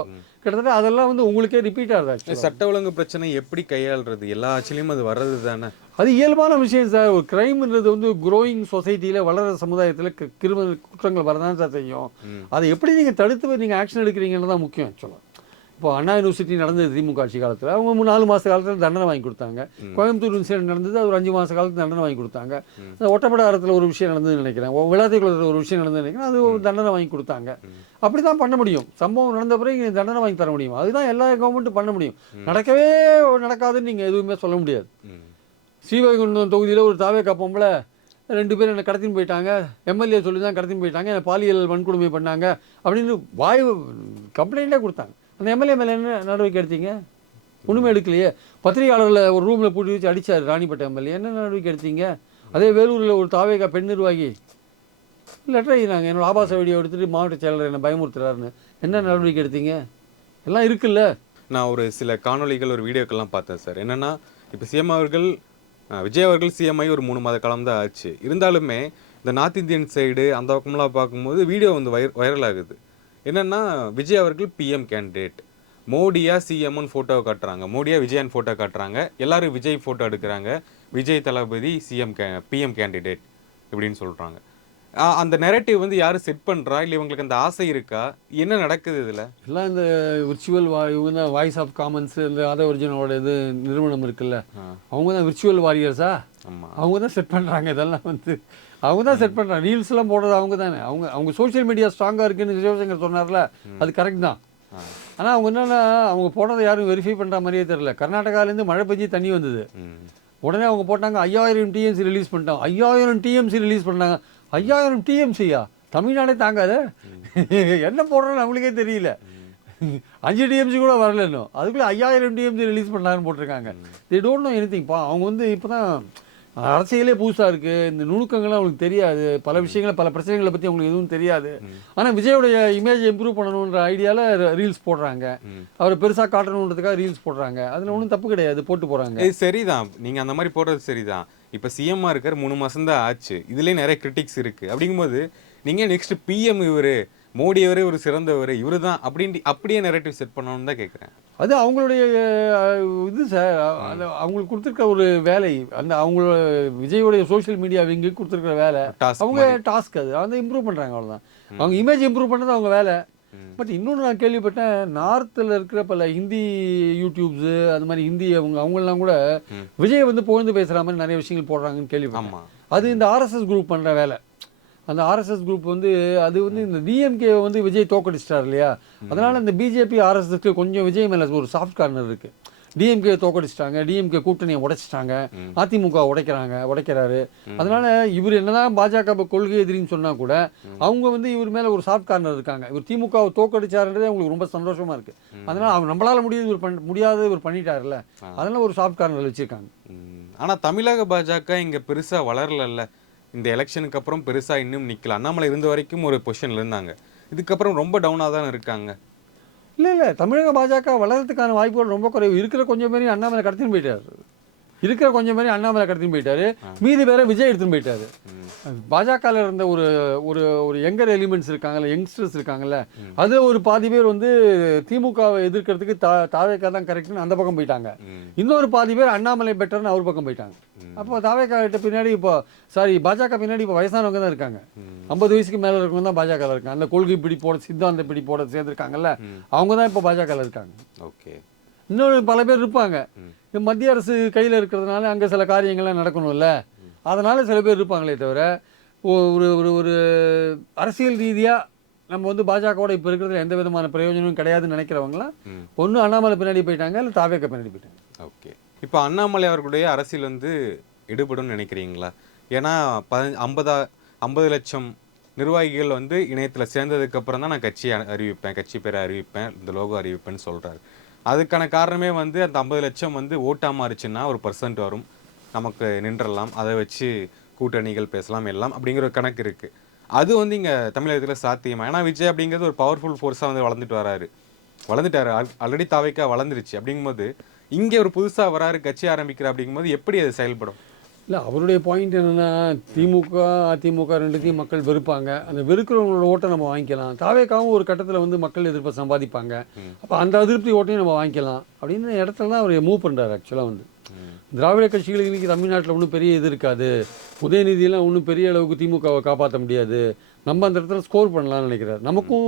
கிட்டத்தட்ட அதெல்லாம் வந்து உங்களுக்கே ரிப்பீட் ஆகுது. சட்ட ஒழுங்கு பிரச்சனை எப்படி கையாளுறது? எல்லா ஆட்சியிலையும் அது வர்றது தானே. அது இயல்பான விஷயம் சார். ஒரு கிரைம்ன்றது வந்து க்ரோயிங் சொசைட்டியில் வளர சமுதாயத்தில் கிரிமினல் குற்றங்கள் வரதான் சார் செய்யும். அதை எப்படி நீங்கள் தடுத்து நீங்கள் ஆக்ஷன் எடுக்கிறீங்கன்னு தான் முக்கியம் ஆக்சுவலாக. இப்போ அண்ணா யூனிவர்சிட்டி நடந்தது திமுக ஆட்சி காலத்தில், அவங்க 4 மாத காலத்தில் தண்டனை வாங்கி கொடுத்தாங்க. கோயம்புத்தூர் இன்சிடென்ட் நடந்தது, அது ஒரு 5 மாத காலத்தில் தண்டனை வாங்கி கொடுத்தாங்க. ஒட்டப்படாரத்தில் ஒரு விஷயம் நடந்ததுன்னு நினைக்கிறேன், விளாத்திக்குளத்தில் ஒரு விஷயம் நடந்ததுன்னு நினைக்கிறேன், அது ஒரு தண்டனை வாங்கி கொடுத்தாங்க. அப்படி தான் பண்ண முடியும். சம்பவம் நடந்த பிறகு இங்கே தண்டனை வாங்கி தர முடியும். அதுதான் எல்லா கவர்மெண்ட்டும் பண்ண முடியும். நடக்காதுன்னு நீங்கள் எதுவுமே சொல்ல முடியாது. ஸ்ரீவைகுண்டம் தொகுதியில் ஒரு தாவேக்கா பொம்பளை 2 பேர் என்னை கடத்தின்னு போயிட்டாங்க, எம்எல்ஏ சொல்லி தான் கடத்தின்னு போயிட்டாங்க, என்னை பாலியல் வன்கொடுமை பண்ணாங்க அப்படின்னு கம்ப்ளைண்ட்டே கொடுத்தாங்க. அந்த எம்எல்ஏ மேலே என்ன நடவடிக்கை எடுத்தீங்க? ஒன்றுமே எடுக்கலையே. பத்திரிகையாளர்களை ஒரு ரூமில் பூட்டி வச்சு அடித்தார் ராணிப்பேட்டை எம்எல்ஏ, என்ன நடவடிக்கை எடுத்தீங்க? அதே வேலூரில் ஒரு தாவேக்கா பெண் நிர்வாகி லெட்டர் எழுதினாங்க, என்னோட ஆபாச வீடியோ எடுத்துகிட்டு மாவட்ட செயலர் என்னை பயமுறுத்துறாருன்னு. என்ன நடவடிக்கை எடுத்தீங்க? எல்லாம் இருக்குல்ல. நான் ஒரு சில காணொலிகள், ஒரு வீடியோக்கெல்லாம் பார்த்தேன் சார். என்னென்னா, இப்போ சிஎம் அவர்கள், விஜய் அவர்கள் சிஎம் ஆகி ஒரு 3 மாத காலம் தான் ஆச்சு. இருந்தாலுமே இந்த நார்த் இந்தியன் சைடு அந்த பக்கம்லாம் பார்க்கும்போது வீடியோ வந்து வைரல் ஆகுது. என்னென்னா, விஜய் அவர்கள் பிஎம் கேண்டிடேட், மோடியா சிஎம்னு ஃபோட்டோவை காட்டுறாங்க, மோடியா விஜயான் ஃபோட்டோ காட்டுறாங்க, எல்லாரும் விஜய் ஃபோட்டோ எடுக்கிறாங்க, விஜய் தளபதி பிஎம் கேண்டிடேட் இப்படின்னு சொல்கிறாங்க. அந்த நெரேட்டிவ் வந்து யாரும் செட் பண்ணுறா, இல்லை இவங்களுக்கு அந்த ஆசை இருக்கா, என்ன நடக்குது இதில்? எல்லாம் இந்த விர்ச்சுவல் இவங்க தான் வாய்ஸ் ஆஃப் காமன்ஸ், இந்த ஆத ஒரிஜினோட இது நிறுவனம் இருக்குல்ல, அவங்க தான் விர்ச்சுவல் வாரியர்ஸா? ஆமாம், அவங்க தான் செட் பண்ணுறாங்க. இதெல்லாம் வந்து அவங்க தான் செட் பண்ணுறாங்க. ரீல்ஸ்லாம் போடுறது அவங்க தானே. அவங்க சோஷியல் மீடியா ஸ்ட்ராங்காக இருக்குன்னு சிவசங்கர் சொன்னார்ல, அது கரெக்ட் தான். ஆனால் அவங்க என்னென்னா அவங்க போனதை யாரும் வெரிஃபை பண்ணுற மாதிரியே தெரியல. கர்நாடகாலேருந்து மழை பெஞ்சு தண்ணி வந்தது. உடனே அவங்க போட்டாங்க 5000 டிஎம்சி ரிலீஸ் பண்ணிட்டாங்க. 5000 டிஎம்சி ரிலீஸ் பண்ணாங்க. 5000 டிஎம்சியா? தமிழ்நாடே தாங்காத. என்ன போடுறோன்னு நம்மளுக்கே தெரியல. 5 டிஎம்சி கூட வரல இன்னும். அதுக்குள்ளே 5000 டிஎம்சி ரிலீஸ் பண்ணாங்கன்னு போட்டிருக்காங்க. தி டோன்ட் நோ எனிதிங்ப்பா. அவங்க வந்து இப்போ தான் அரசியலே புதுசாக இருக்குது. இந்த நுணுக்கங்கள்லாம் அவங்களுக்கு தெரியாது. பல விஷயங்களை பல பிரச்சனைகளை பற்றி அவங்களுக்கு எதுவும் தெரியாது. ஆனால் விஜயோடைய இமேஜ் இம்ப்ரூவ் பண்ணணுன்ற ஐடியாவில் ரீல்ஸ் போடுறாங்க. அவரை பெருசாக காட்டணுன்றதுக்காக ரீல்ஸ் போடுறாங்க. அதில் ஒன்றும் தப்பு கிடையாது, போட்டு போகிறாங்க. இது சரிதான், நீங்கள் அந்த மாதிரி போடுறது சரிதான். இப்போ சிஎம்மாக இருக்கார், 3 மாதம் தான் ஆச்சு. இதுலேயே நிறைய கிரிட்டிக்ஸ் இருக்குது. அப்படிங்கும்போது நீங்கள் நெக்ஸ்ட் பிஎம் இவர் மோடியவரே ஒரு சிறந்தவர் இவர் தான் அப்படியே நெரேட்டிவ் செட் பண்ணணும்னு தான் கேட்குறேன். அது அவங்களுடைய இது சார். அது அவங்களுக்கு கொடுத்துருக்க ஒரு வேலை. அந்த அவங்களோட விஜயோடைய சோஷியல் மீடியா விங்கு கொடுத்துருக்கிற வேலை. அவங்க டாஸ்க் அது வந்து இம்ப்ரூவ் பண்ணுறாங்க, அவ்வளோதான். அவங்க இமேஜ் இம்ப்ரூவ் பண்ணுறது அவங்க வேலை. பட் இன்னொன்று நான் கேள்விப்பட்டேன், நார்த்தில் இருக்கிற பல ஹிந்தி யூடியூப்ஸு அந்த மாதிரி ஹிந்தி அவங்கெல்லாம் கூட விஜய் வந்து புகழ்ந்து பேசுகிற மாதிரி நிறைய விஷயங்கள் போடுறாங்கன்னு கேள்விப்பட்டேன். அது இந்த ஆர்எஸ்எஸ் குரூப் பண்ணுற வேலை. அந்த ஆர்எஸ்எஸ் குரூப் வந்து அது வந்து இந்த டிஎம்கே வந்து விஜய் தோக்கடிச்சிட்டார் இல்லையா, அதனால் இந்த பிஜேபி ஆர்எஸ்எஸ்க்கு கொஞ்சம் விஜய் மேலே ஒரு சாஃப்ட் கார்னர் இருக்குது. டிஎம்கே தோக்கடிச்சிட்டாங்க, டிஎம்கே கூட்டணியை உடைச்சிட்டாங்க, அதிமுக உடைக்கிறாரு. அதனால் இவர் என்னதான் பாஜக கொள்கை எதிரின்னு சொன்னால் கூட அவங்க வந்து இவர் மேலே ஒரு சாஃப்ட் கார்னர் இருக்காங்க. இவர் திமுகவை தோக்கடிச்சாருன்றதே அவங்களுக்கு ரொம்ப சந்தோஷமாக இருக்குது. அதனால் அவங்க நம்மளால் முடியாது இவர் பண்ணிட்டார்ல, அதனால் ஒரு சாஃப்ட் கார்னர் வச்சுருக்காங்க. ஆனால் தமிழக பாஜக இங்கே பெருசாக வளரல. இந்த எலெக்ஷனுக்கு அப்புறம் பெருசாக இன்னும் நிற்கல. அண்ணாமலை இருந்த வரைக்கும் ஒரு பொசிஷனில் இருந்தாங்க. இதுக்கப்புறம் ரொம்ப டவுனாக தான் இருக்காங்க. இல்லை தமிழக பாஜக வளர்கிறதுக்கான வாய்ப்புகள் ரொம்ப குறைவு. இருக்கிற கொஞ்சம் பேரையும் அண்ணாமலை கடத்தின்னு போயிட்டாரு. மீதி பேரை விஜய் எடுத்துன்னு போயிட்டாரு. பாஜகவில் இருந்த ஒரு ஒரு ஒரு யங்கர் எலிமெண்ட்ஸ் இருக்காங்கல்ல, யங்ஸ்டர்ஸ் இருக்காங்கல்ல, அது ஒரு பாதி பேர் வந்து திமுகவை எதிர்க்கிறதுக்கு தாவேக்கா தான் கரெக்ட்னு அந்த பக்கம் போயிட்டாங்க. இன்னொரு பாதி பேர் அண்ணாமலை பெட்டர்னு அவர் பக்கம் போயிட்டாங்க. அப்போ தாவேக்கா கிட்ட பின்னாடி பாஜக பின்னாடி இப்போ வயசானவங்க தான் இருக்காங்க. 50 வயசுக்கு மேலே இருக்கவங்க தான் பாஜகவில் இருக்காங்க. அந்த கொள்கை பிடிப்போட சித்தாந்த பிடிப்போட சேர்ந்துருக்காங்கல்ல, அவங்க தான் இப்போ பாஜகவில் இருக்காங்க. ஓகே. இன்னொரு பல பேர் இருப்பாங்க. மத்திய அரசு கையில் இருக்கிறதுனால அங்கே சில காரியங்கள்லாம் நடக்கணும்ல, அதனால் சில பேர் இருப்பாங்களே தவிர ஒரு ஒரு ஒரு அரசியல் ரீதியாக நம்ம வந்து பாஜகவோட இப்போ இருக்கிறதுல எந்த விதமான பிரயோஜனமும் கிடையாதுன்னு நினைக்கிறவங்களாம் ஒன்று அண்ணாமலை பின்னாடி போயிட்டாங்க, இல்லை தாவேக்கா பின்னாடி போயிட்டாங்க. ஓகே. இப்போ அண்ணாமலை அவர்களுடைய அரசியல் வந்து ஈடுபடும் நினைக்கிறீங்களா? ஏன்னா 50 லட்சம் நிர்வாகிகள் வந்து இணையத்தில் சேர்ந்ததுக்கப்புறம் தான் நான் கட்சி பேரை அறிவிப்பேன், இந்த லோகோ அறிவிப்பேன்னு சொல்கிறாரு. அதுக்கான காரணமே வந்து அந்த 50 லட்சம் வந்து ஓட்டாக மாறிச்சுன்னா ஒரு % வரும், நமக்கு நின்றலாம், அதை வச்சு கூட்டணிகள் பேசலாம் எல்லாம் அப்படிங்கிற ஒரு கணக்கு இருக்குது. அது வந்து இங்கே தமிழகத்தில் சாத்தியமா? ஏன்னா விஜய் அப்படிங்கிறது ஒரு பவர்ஃபுல் ஃபோர்ஸாக வந்து வளர்ந்துட்டாரு. ஆல்ரெடி தாவேக்கா வளர்ந்துருச்சு. அப்படிங்கும்போது இங்கே ஒரு புதுசாக வராரு, கட்சி ஆரம்பிக்கிற அப்படிங்கும்போது எப்படி அது செயல்படும்? இல்லை, அவருடைய பாயிண்ட் என்னென்னா திமுக அதிமுக ரெண்டுத்தையும் மக்கள் வெறுப்பாங்க. அந்த வெறுக்கிறவங்களோட ஓட்டை நம்ம வாங்கிக்கலாம். தாவேக்காவும் ஒரு கட்டத்தில் வந்து மக்கள் எதிர்ப்பை சம்பாதிப்பாங்க. அப்போ அந்த அதிருப்தி ஓட்டையும் நம்ம வாங்கிக்கலாம் அப்படின்னு இடத்துல தான் அவர் மூவ் பண்ணுறாரு. ஆக்சுவலாக வந்து திராவிட கட்சிகளுக்கு இன்றைக்கி தமிழ்நாட்டில் ஒன்றும் பெரிய இது இருக்காது, உதயநிதியெல்லாம் ஒன்றும் பெரிய அளவுக்கு திமுகவை காப்பாற்ற முடியாது, நம்ம அந்த இடத்துல ஸ்கோர் பண்ணலாம்னு நினைக்கிறார். நமக்கும்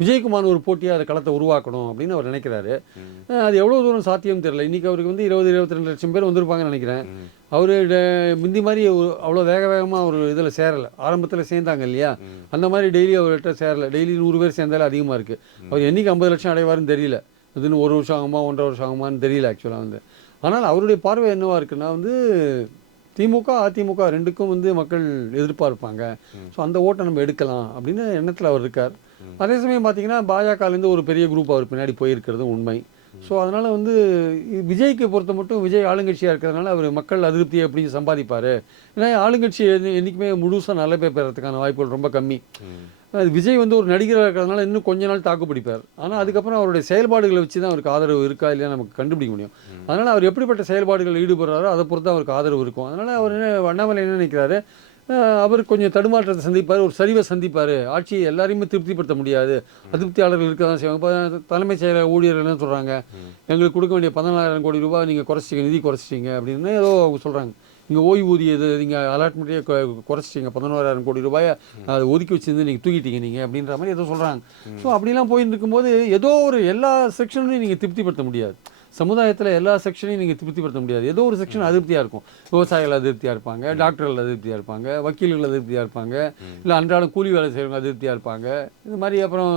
விஜய்குமார் ஒரு போட்டியாக அதை களத்தை உருவாக்கணும் அப்படின்னு அவர் நினைக்கிறாரு. அது எவ்வளோ தூரம் சாத்தியம் தெரியல. இன்றைக்கி அவருக்கு வந்து 20-22 லட்சம் பேர் வந்திருப்பாங்கன்னு நினைக்கிறேன். அவர் முந்தி மாதிரி அவ்வளோ வேகமாக ஒரு இதில் சேரலை. ஆரம்பத்தில் சேர்ந்தாங்க இல்லையா, அந்த மாதிரி டெய்லி அவர்கிட்ட சேரலை. டெய்லி 100 பேர் சேர்ந்தாலே அதிகமாக இருக்குது. அவர் என்றைக்கு 50 லட்சம் அடைவாருன்னு தெரியல. அதுன்னு 1 வருஷம் ஆகுமா 1.5 வருஷம் ஆகுமான்னு தெரியல ஆக்சுவலாக வந்து. ஆனால் அவருடைய பார்வை என்னவாக இருக்குன்னா வந்து திமுக அதிமுக ரெண்டுக்கும் வந்து மக்கள் எதிர்பார்ப்பாங்க. ஸோ அந்த ஓட்டை நம்ம எடுக்கலாம் அப்படின்னு எண்ணத்தில் அவர் இருக்கார். அதே சமயம் பார்த்தீங்கன்னா பாஜகலேருந்து ஒரு பெரிய குரூப் அவர் பின்னாடி போயிருக்கிறது உண்மை. ஸோ அதனால் வந்து விஜய்க்கு பொறுத்த மட்டும் விஜய் ஆளுங்கட்சியாக இருக்கிறதுனால அவர் மக்கள் அதிருப்தியை எப்படி சம்பாதிப்பார். ஏன்னா ஆளுங்கட்சி என்றைக்குமே முழுசாக நல்ல பேர் பெறத்துக்கான வாய்ப்புகள் ரொம்ப கம்மி. விஜய் வந்து ஒரு நடிகராக இருக்கிறதுனால இன்னும் கொஞ்ச நாள் தாக்கு பிடிப்பார். ஆனால் அதுக்கப்புறம் அவருடைய செயல்பாடுகளை வச்சு தான் அவருக்கு ஆதரவு இருக்கா இல்லையா நமக்கு கண்டுபிடிக்க முடியும். அதனால் அவர் எப்படிப்பட்ட செயல்பாடுகள் ஈடுபடுறாரோ அதை பொறுத்து அவருக்கு ஆதரவு இருக்கும். அதனால் அவர் அண்ணாமலை என்ன நினைக்கிறாரு, அவர் கொஞ்சம் தடுமாற்றத்தை சந்திப்பார், ஒரு சரிவை சந்திப்பார். ஆட்சி எல்லாரையுமே திருப்திப்படுத்த முடியாது, அதிருப்தியாளர்கள் இருக்க தான் செய்வாங்க. இப்போ தலைமைச் செயலக ஊழியர்கள் என்ன சொல்கிறாங்க, எங்களுக்கு கொடுக்க வேண்டிய 14,000 கோடி ரூபாய் நீங்கள் குறைச்சிட்டீங்க, நிதி குறைச்சிட்டீங்க அப்படின்னு ஏதோ அவங்க சொல்கிறாங்க. இங்கே ஓய்வூதிய இது நீங்கள் அலாட்மெண்ட்டே குறைச்சிட்டிங்க, 11,000 கோடி ரூபாயை அதை ஒதுக்கி வச்சிருந்து நீங்கள் தூக்கிட்டீங்க நீங்கள் அப்படின்ற மாதிரி ஏதோ சொல்கிறாங்க. ஸோ அப்படிலாம் போயிட்டு இருக்கும்போது ஏதோ ஒரு எல்லா செக்ஷனையும் நீங்கள் திருப்திப்படுத்த முடியாது. சமுதாயத்தில் எல்லா செக்ஷனையும் நீங்கள் திருப்திப்படுத்த முடியாது. ஏதோ ஒரு செக்ஷன் அதிருப்தியாக இருக்கும். விவசாயிகள் அதிருப்தியாக இருப்பாங்க, டாக்டர்கள் அதிருப்தியாக இருப்பாங்க, வக்கீல்கள் அதிருப்தியாக இருப்பாங்க, இல்லை அன்றாடம் கூலி வேலை செய்கிறவங்க அதிருப்தியாக இருப்பாங்க. இது மாதிரி அப்புறம்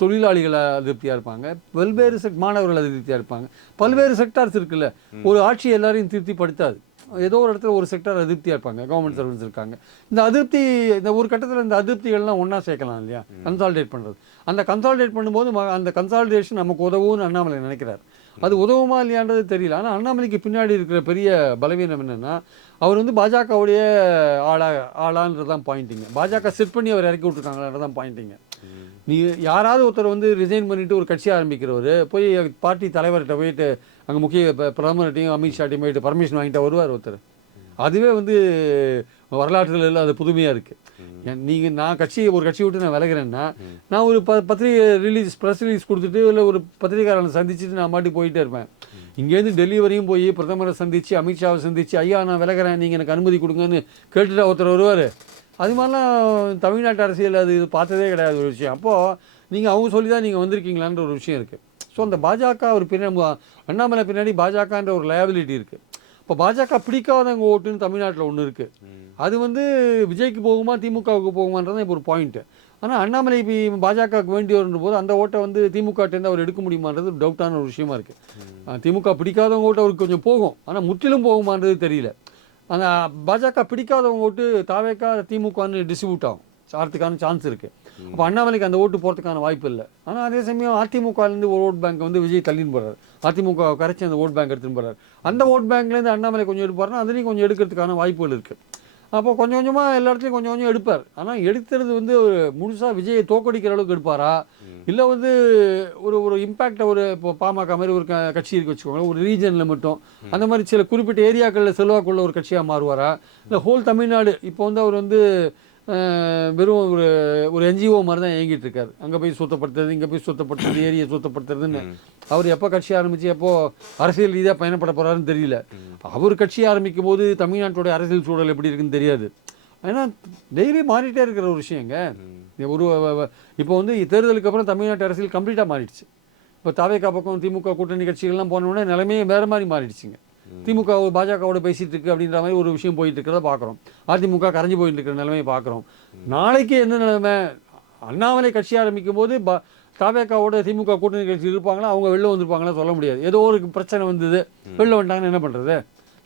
தொழிலாளிகள் அதிருப்தியாக இருப்பாங்க, பல்வேறு மாணவர்கள் அதிருப்தியாக இருப்பாங்க, பல்வேறு செக்டார்ஸ் இருக்குல்ல. ஒரு ஆட்சி எல்லாரையும் திருப்திப்படுத்தாது. ஏதோ ஒரு இடத்துல ஒரு செக்டார் அதிருப்தியாக இருப்பாங்க, கவர்மெண்ட் சர்வன்ஸ் இருக்காங்க. இந்த அதிருப்தி இந்த ஒரு கட்டத்தில் இந்த அதிருப்திகள்லாம் ஒன்றா சேர்க்கலாம் இல்லையா, கன்சாலிடேட் பண்ணுறது. அந்த கன்சாலிடேட் பண்ணும்போது அந்த கன்சாலிடேஷன் நமக்கு உதவும்னு அண்ணாமலை நினைக்கிறார். அது உதவுமா இல்லையான்றது தெரியல. ஆனால் அண்ணாமலைக்கு பின்னாடி இருக்கிற பெரிய பலவீனம் என்னென்னா, அவர் வந்து பாஜகவுடைய ஆளான்றது தான் பாயிண்டிங்க. பாஜக செட் பண்ணி அவர் இறக்கி விட்ருக்காங்கன்றது தான் பாயிண்டிங்க. நீ யாராவது ஒருத்தர் வந்து ரிசைன் பண்ணிவிட்டு ஒரு கட்சி ஆரம்பிக்கிறவர் போய் பார்ட்டி தலைவர்கிட்ட போயிட்டு அங்கே முக்கிய பிரதமர்கிட்டையும் அமித்ஷாட்டையும் போயிட்டு பர்மிஷன் வாங்கிட்டு வருவார் ஒருத்தர். அதுவே வந்து வரலாற்றில் இல்லாத புதுமையாக இருக்குது. நான் ஒரு கட்சி விட்டு நான் விலகிறேன்னா, நான் ஒரு பத்திரிகை ப்ரெஸ் ரிலீஸ் கொடுத்துட்டு இல்லை ஒரு பத்திரிகையாளனை சந்திச்சுட்டு நான் மாட்டி போயிட்டே இருப்பேன். இங்கேருந்து டெல்லி வரையும் போய் பிரதமரை சந்தித்து அமித்ஷாவை சந்தித்து, ஐயா நான் விலகிறேன், நீங்கள் எனக்கு அனுமதி கொடுங்கன்னு கேட்டுட்டு ஒருத்தர் வருவார். அது மாதிரிலாம் தமிழ்நாட்டு அரசியல் அது இது பார்த்ததே கிடையாது ஒரு விஷயம். அப்போது நீங்கள் அவங்க சொல்லி தான் நீங்கள் வந்திருக்கீங்களான்ற ஒரு விஷயம் இருக்குது. ஸோ அந்த பாஜக ஒரு பின்னாடி அண்ணாமலை பின்னாடி பாஜகன்ற ஒரு லயபிலிட்டி இருக்குது. இப்போ பாஜக பிடிக்காதவங்க ஓட்டுன்னு தமிழ்நாட்டில் ஒன்று இருக்குது. அது வந்து விஜய்க்கு போகுமா திமுகவுக்கு போகுமான்றது இப்போ ஒரு பாயிண்ட்டு. ஆனால் அண்ணாமலை இப்போ பாஜகவுக்கு வேண்டி வருன்ற போது அந்த ஓட்டை வந்து திமுகட்டேருந்து அவர் எடுக்க முடியுமான்றது டவுட்டான ஒரு விஷயமா இருக்குது. திமுக பிடிக்காதவங்க ஓட்டு அவருக்கு கொஞ்சம் போகும், ஆனால் முற்றிலும் போகுமான்றது தெரியல. அந்த பாஜக பிடிக்காதவங்க ஓட்டு தாவேக்கா திமுகன்னு டிஸ்ட்ரிபியூட் ஆகும், சாரத்துக்கான சான்ஸ் இருக்குது. அப்போ அண்ணாமலைக்கு அந்த ஓட்டு போகிறதுக்கான வாய்ப்பு இல்லை. ஆனால் அதே சமயம் அதிமுகலேருந்து ஒரு ஓட் பேங்க் வந்து விஜய் தள்ளின்னு போகிறார், அதிமுக கரைச்சி அந்த ஓட் பேங்க் எடுத்துன்னு போகிறார். அந்த ஓட் பேங்க்லேருந்து அண்ணாமலை கொஞ்சம் எடுப்பார்னா அதுலேயும் கொஞ்சம் எடுக்கிறதுக்கான வாய்ப்புகள் இருக்குது. அப்போ கொஞ்சம் கொஞ்சமாக எல்லா இடத்துலையும் கொஞ்சம் கொஞ்சம் எடுப்பார். ஆனால் எடுக்கிறது வந்து ஒரு முழுசாக விஜயை தோக்கடிக்கிற அளவுக்கு எடுப்பாரா, இல்லை வந்து ஒரு இம்பேக்டை இப்போ பாமக மாதிரி ஒரு கட்சி இருக்கு வச்சுக்கோங்களேன், ஒரு ரீஜனில் மட்டும் அந்த மாதிரி சில குறிப்பிட்ட ஏரியாக்களில் செல்வாக்குள்ள ஒரு கட்சியாக மாறுவாரா, இல்லை ஹோல் தமிழ்நாடு இப்போ வந்து அவர் வந்து வெறும் ஒரு என்ஜிஓ மாதிரி தான் இயங்கிட்டு இருக்காரு. அங்கே போய் சுத்தப்படுத்துறது, இங்கே போய் சுத்தப்படுத்துறது, ஏரியை சுத்தப்படுத்துறதுன்னு. அவர் எப்போ கட்சி ஆரம்பித்து எப்போ அரசியல் ரீதியாக பயணப்பட போகிறாருன்னு தெரியல. அவர் கட்சி ஆரம்பிக்கும் போது தமிழ்நாட்டோட அரசியல் சூழல் எப்படி இருக்குன்னு தெரியாது. ஏன்னா டெய்லி மாறிட்டே இருக்கிற ஒரு விஷயங்க. இப்போ வந்து தேர்தலுக்கு அப்புறம் தமிழ்நாட்டு அரசியல் கம்ப்ளீட்டாக மாறிடுச்சு. இப்போ தாவேக்கா பக்கம் திமுக கூட்டணி கட்சிகள்லாம் போனோடனே நிலைமையே வேறு மாதிரி மாறிடுச்சுங்க. திமுக பாஜகவோட பேசிகிட்டு இருக்கு அப்படின்ற மாதிரி ஒரு விஷயம் போயிட்டு இருக்கிறத பார்க்குறோம். அதிமுக கரைஞ்சி போயிட்டு இருக்கிற நிலைமையை பார்க்குறோம். நாளைக்கு என்ன நிலைமை, அண்ணாமலை கட்சி ஆரம்பிக்கும் போது தாவேக்காவோட திமுக கூட்டணி கட்சி இருப்பாங்களா, அவங்க வெளில வந்துருப்பாங்களா சொல்ல முடியாது. ஏதோ ஒரு பிரச்சனை வந்தது வெளில வந்துட்டாங்கன்னு என்ன பண்ணுறது,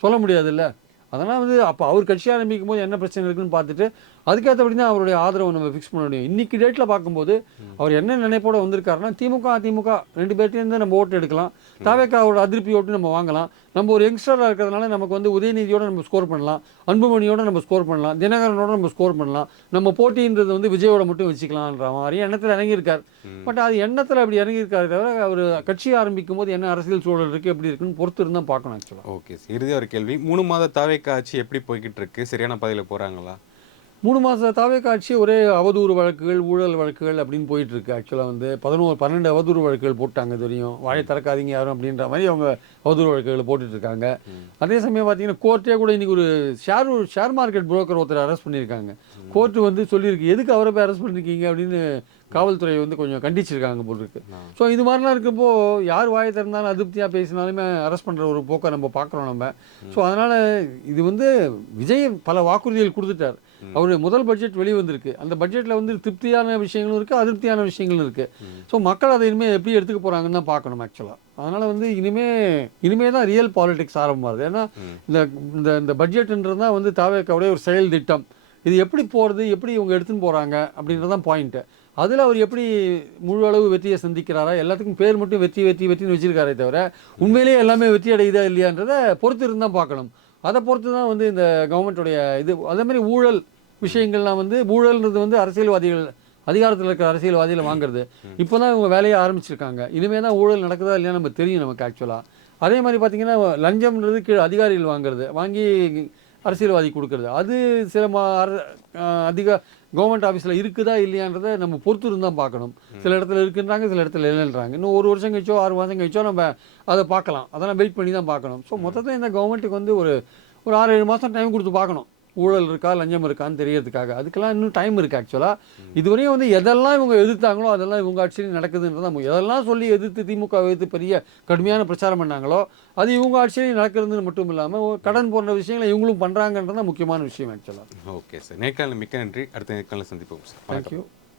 சொல்ல முடியாது இல்லை. அதனால் வந்து அப்போ அவர் கட்சி ஆரம்பிக்கும் போது என்ன பிரச்சனை இருக்குன்னு பார்த்துட்டு அதுக்கேற்றபடி தான் அவருடைய ஆதரவை நம்ம ஃபிக்ஸ் பண்ண முடியும். இன்றைக்கி டேட்டில் பார்க்கும்போது அவர் என்ன நினைப்போட வந்திருக்காருன்னா, திமுக அதிமுக ரெண்டு பேர்ட்டேருந்து நம்ம ஓட்டு எடுக்கலாம், தாவேக்காவோட அதிருப்தி ஓட்டு நம்ம வாங்கலாம், நம்ம ஒரு யங்ஸ்டராக இருக்கிறதுனால நமக்கு வந்து உதயநிதியோட நம்ம ஸ்கோர் பண்ணலாம், அன்புமணியோட நம்ம ஸ்கோர் பண்ணலாம், தினகரனோட நம்ம ஸ்கோர் பண்ணலாம், நம்ம போட்டின்றது வந்து விஜயோட மட்டும் வச்சுக்கலான்ற மாதிரி எண்ணத்தில் இறங்கியிருக்கார். பட் அது எண்ணத்தில் அப்படி இறங்கியிருக்காரு தவிர அவர் கட்சி ஆரம்பிக்கும் போது என்ன அரசியல் சூழல் இருக்குது எப்படி இருக்குன்னு பொறுத்து இருந்தால் பார்க்கணும் ஆக்சுவலாக. ஓகே, இறுதியாக ஒரு கேள்வி, 3 மாத தாவேக்கா ஆட்சி எப்படி போய்கிட்டு இருக்கு, சரியான பாதையில் போகிறாங்களா? 3 மாத தாவேக்கா ஆட்சி ஒரே அவதூறு வழக்குகள், ஊழல் வழக்குகள் அப்படின்னு போயிட்டுருக்கு. ஆக்சுவலாக வந்து 12 அவதூறு வழக்குகள் போட்டாங்க. இது வரையும் வாயை திறக்காதீங்க யாரும் அப்படின்ற மாதிரி அவங்க அவதூறு வழக்குகளை போட்டுட்ருக்காங்க. அதே சமயம் பார்த்தீங்கன்னா கோர்ட்டே கூட இன்றைக்கி ஒரு ஷேர் மார்க்கெட் புரோக்கர் ஒருத்தர் அரெஸ்ட் பண்ணியிருக்காங்க. கோர்ட்டு வந்து சொல்லியிருக்கு, எதுக்கு அவரை போய் அரெஸ்ட் பண்ணியிருக்கீங்க அப்படின்னு காவல்துறை வந்து கொஞ்சம் கண்டிச்சிருக்காங்க போல் இருக்கு. ஸோ இது மாதிரிலாம் இருக்கப்போ யார் வாயை திறந்தாலும் அதிருப்தியாக பேசினாலுமே அரெஸ்ட் பண்ணுற ஒரு போக்கை நம்ம பார்க்குறோம் நம்ம. ஸோ அதனால் இது வந்து விஜய் பல வாக்குறுதிகள் கொடுத்துட்டார். அவருடைய முதல் பட்ஜெட் வெளியே வந்திருக்கு. அந்த பட்ஜெட்டில் வந்து திருப்தியான விஷயங்களும் இருக்குது, அதிருப்தியான விஷயங்களும் இருக்குது. ஸோ மக்கள் அதை இனிமேல் எப்படி எடுத்துக்க போகிறாங்கன்னு தான் பார்க்கணும் ஆக்சுவலாக. அதனால் வந்து இனிமே தான் ரியல் பாலிடிக்ஸ் ஆரம்பமாகுது. ஏன்னா இந்த பட்ஜெட்டுன்றது தான் வந்து தாவேக்காவுடைய ஒரு செயல் திட்டம். இது எப்படி போகிறது, எப்படி இவங்க எடுத்துன்னு போகிறாங்க அப்படின்றது தான் பாயிண்ட்டு. அதில் அவர் எப்படி முழு அளவு வெற்றியை சந்திக்கிறாரா, எல்லாத்துக்கும் பேர் மட்டும் வெற்றின்னு வச்சிருக்காரே தவிர உண்மையிலேயே எல்லாமே வெற்றி அடையுதா இல்லையான்றதை பொறுத்து இருந்தால் பார்க்கணும். அதை பொறுத்து தான் வந்து இந்த கவர்மெண்ட்டுடைய இது. அதே மாதிரி ஊழல் விஷயங்கள்லாம் வந்து ஊழல்ன்றது வந்து அரசியல்வாதிகள், அதிகாரத்தில் இருக்கிற அரசியல்வாதிகளை வாங்குறது. இப்போ தான் இவங்க வேலையை ஆரம்பிச்சிருக்காங்க. இனிமேல் தான் ஊழல் நடக்குதா இல்லையா நம்ம தெரியும் நமக்கு ஆக்சுவலாக. அதே மாதிரி பார்த்திங்கன்னா லஞ்சம்ன்றது கீழே அதிகாரிகள் வாங்குறது, வாங்கி அரசியல்வாதி கொடுக்குறது. அது சில கவர்மெண்ட் ஆஃபீஸில் இருக்குதா இல்லையான்றதை நம்ம பொறுத்து இருந்தால் பார்க்கணும். சில இடத்துல இருக்குன்றாங்க, சில இடத்துல இல்லைன்றாங்க. இன்னும் 1 வருஷம் கழிச்சோ 6 மாதம் கழிச்சோ நம்ம அதை பார்க்கலாம். அதெல்லாம் வெயிட் பண்ணி தான் பார்க்கணும். ஸோ மொத்தத்தில் இந்த கவர்மெண்ட்டுக்கு வந்து ஒரு 6-7 மாதம் டைம் கொடுத்து பார்க்கணும், ஊழல் இருக்கா லஞ்சம் இருக்கான்னு தெரியறதுக்காக. அதுக்கெல்லாம் இன்னும் டைம் இருக்குது ஆக்சுவலாக. இதுவரையும் வந்து எதெல்லாம் இவங்க எதிர்த்தாங்களோ அதெல்லாம் இவங்க ஆட்சியில் நடக்குதுன்றதான். எதெல்லாம் சொல்லி எதிர்த்து திமுக எதிர்த்து பெரிய கடுமையான பிரச்சாரம் பண்ணாங்களோ அது இவங்க ஆட்சியிலையும் நடக்கிறதுன்னு மட்டும் இல்லாமல் கடன் போன்ற விஷயங்களை இவங்களும் பண்ணுறாங்கன்றதான் முக்கியமான விஷயம் ஆக்சுவலாக. ஓகே சார், நேர்காணல் மிக்க நன்றி. அடுத்த நேர்காணலில் சந்திப்போம் சார். தேங்க்யூ.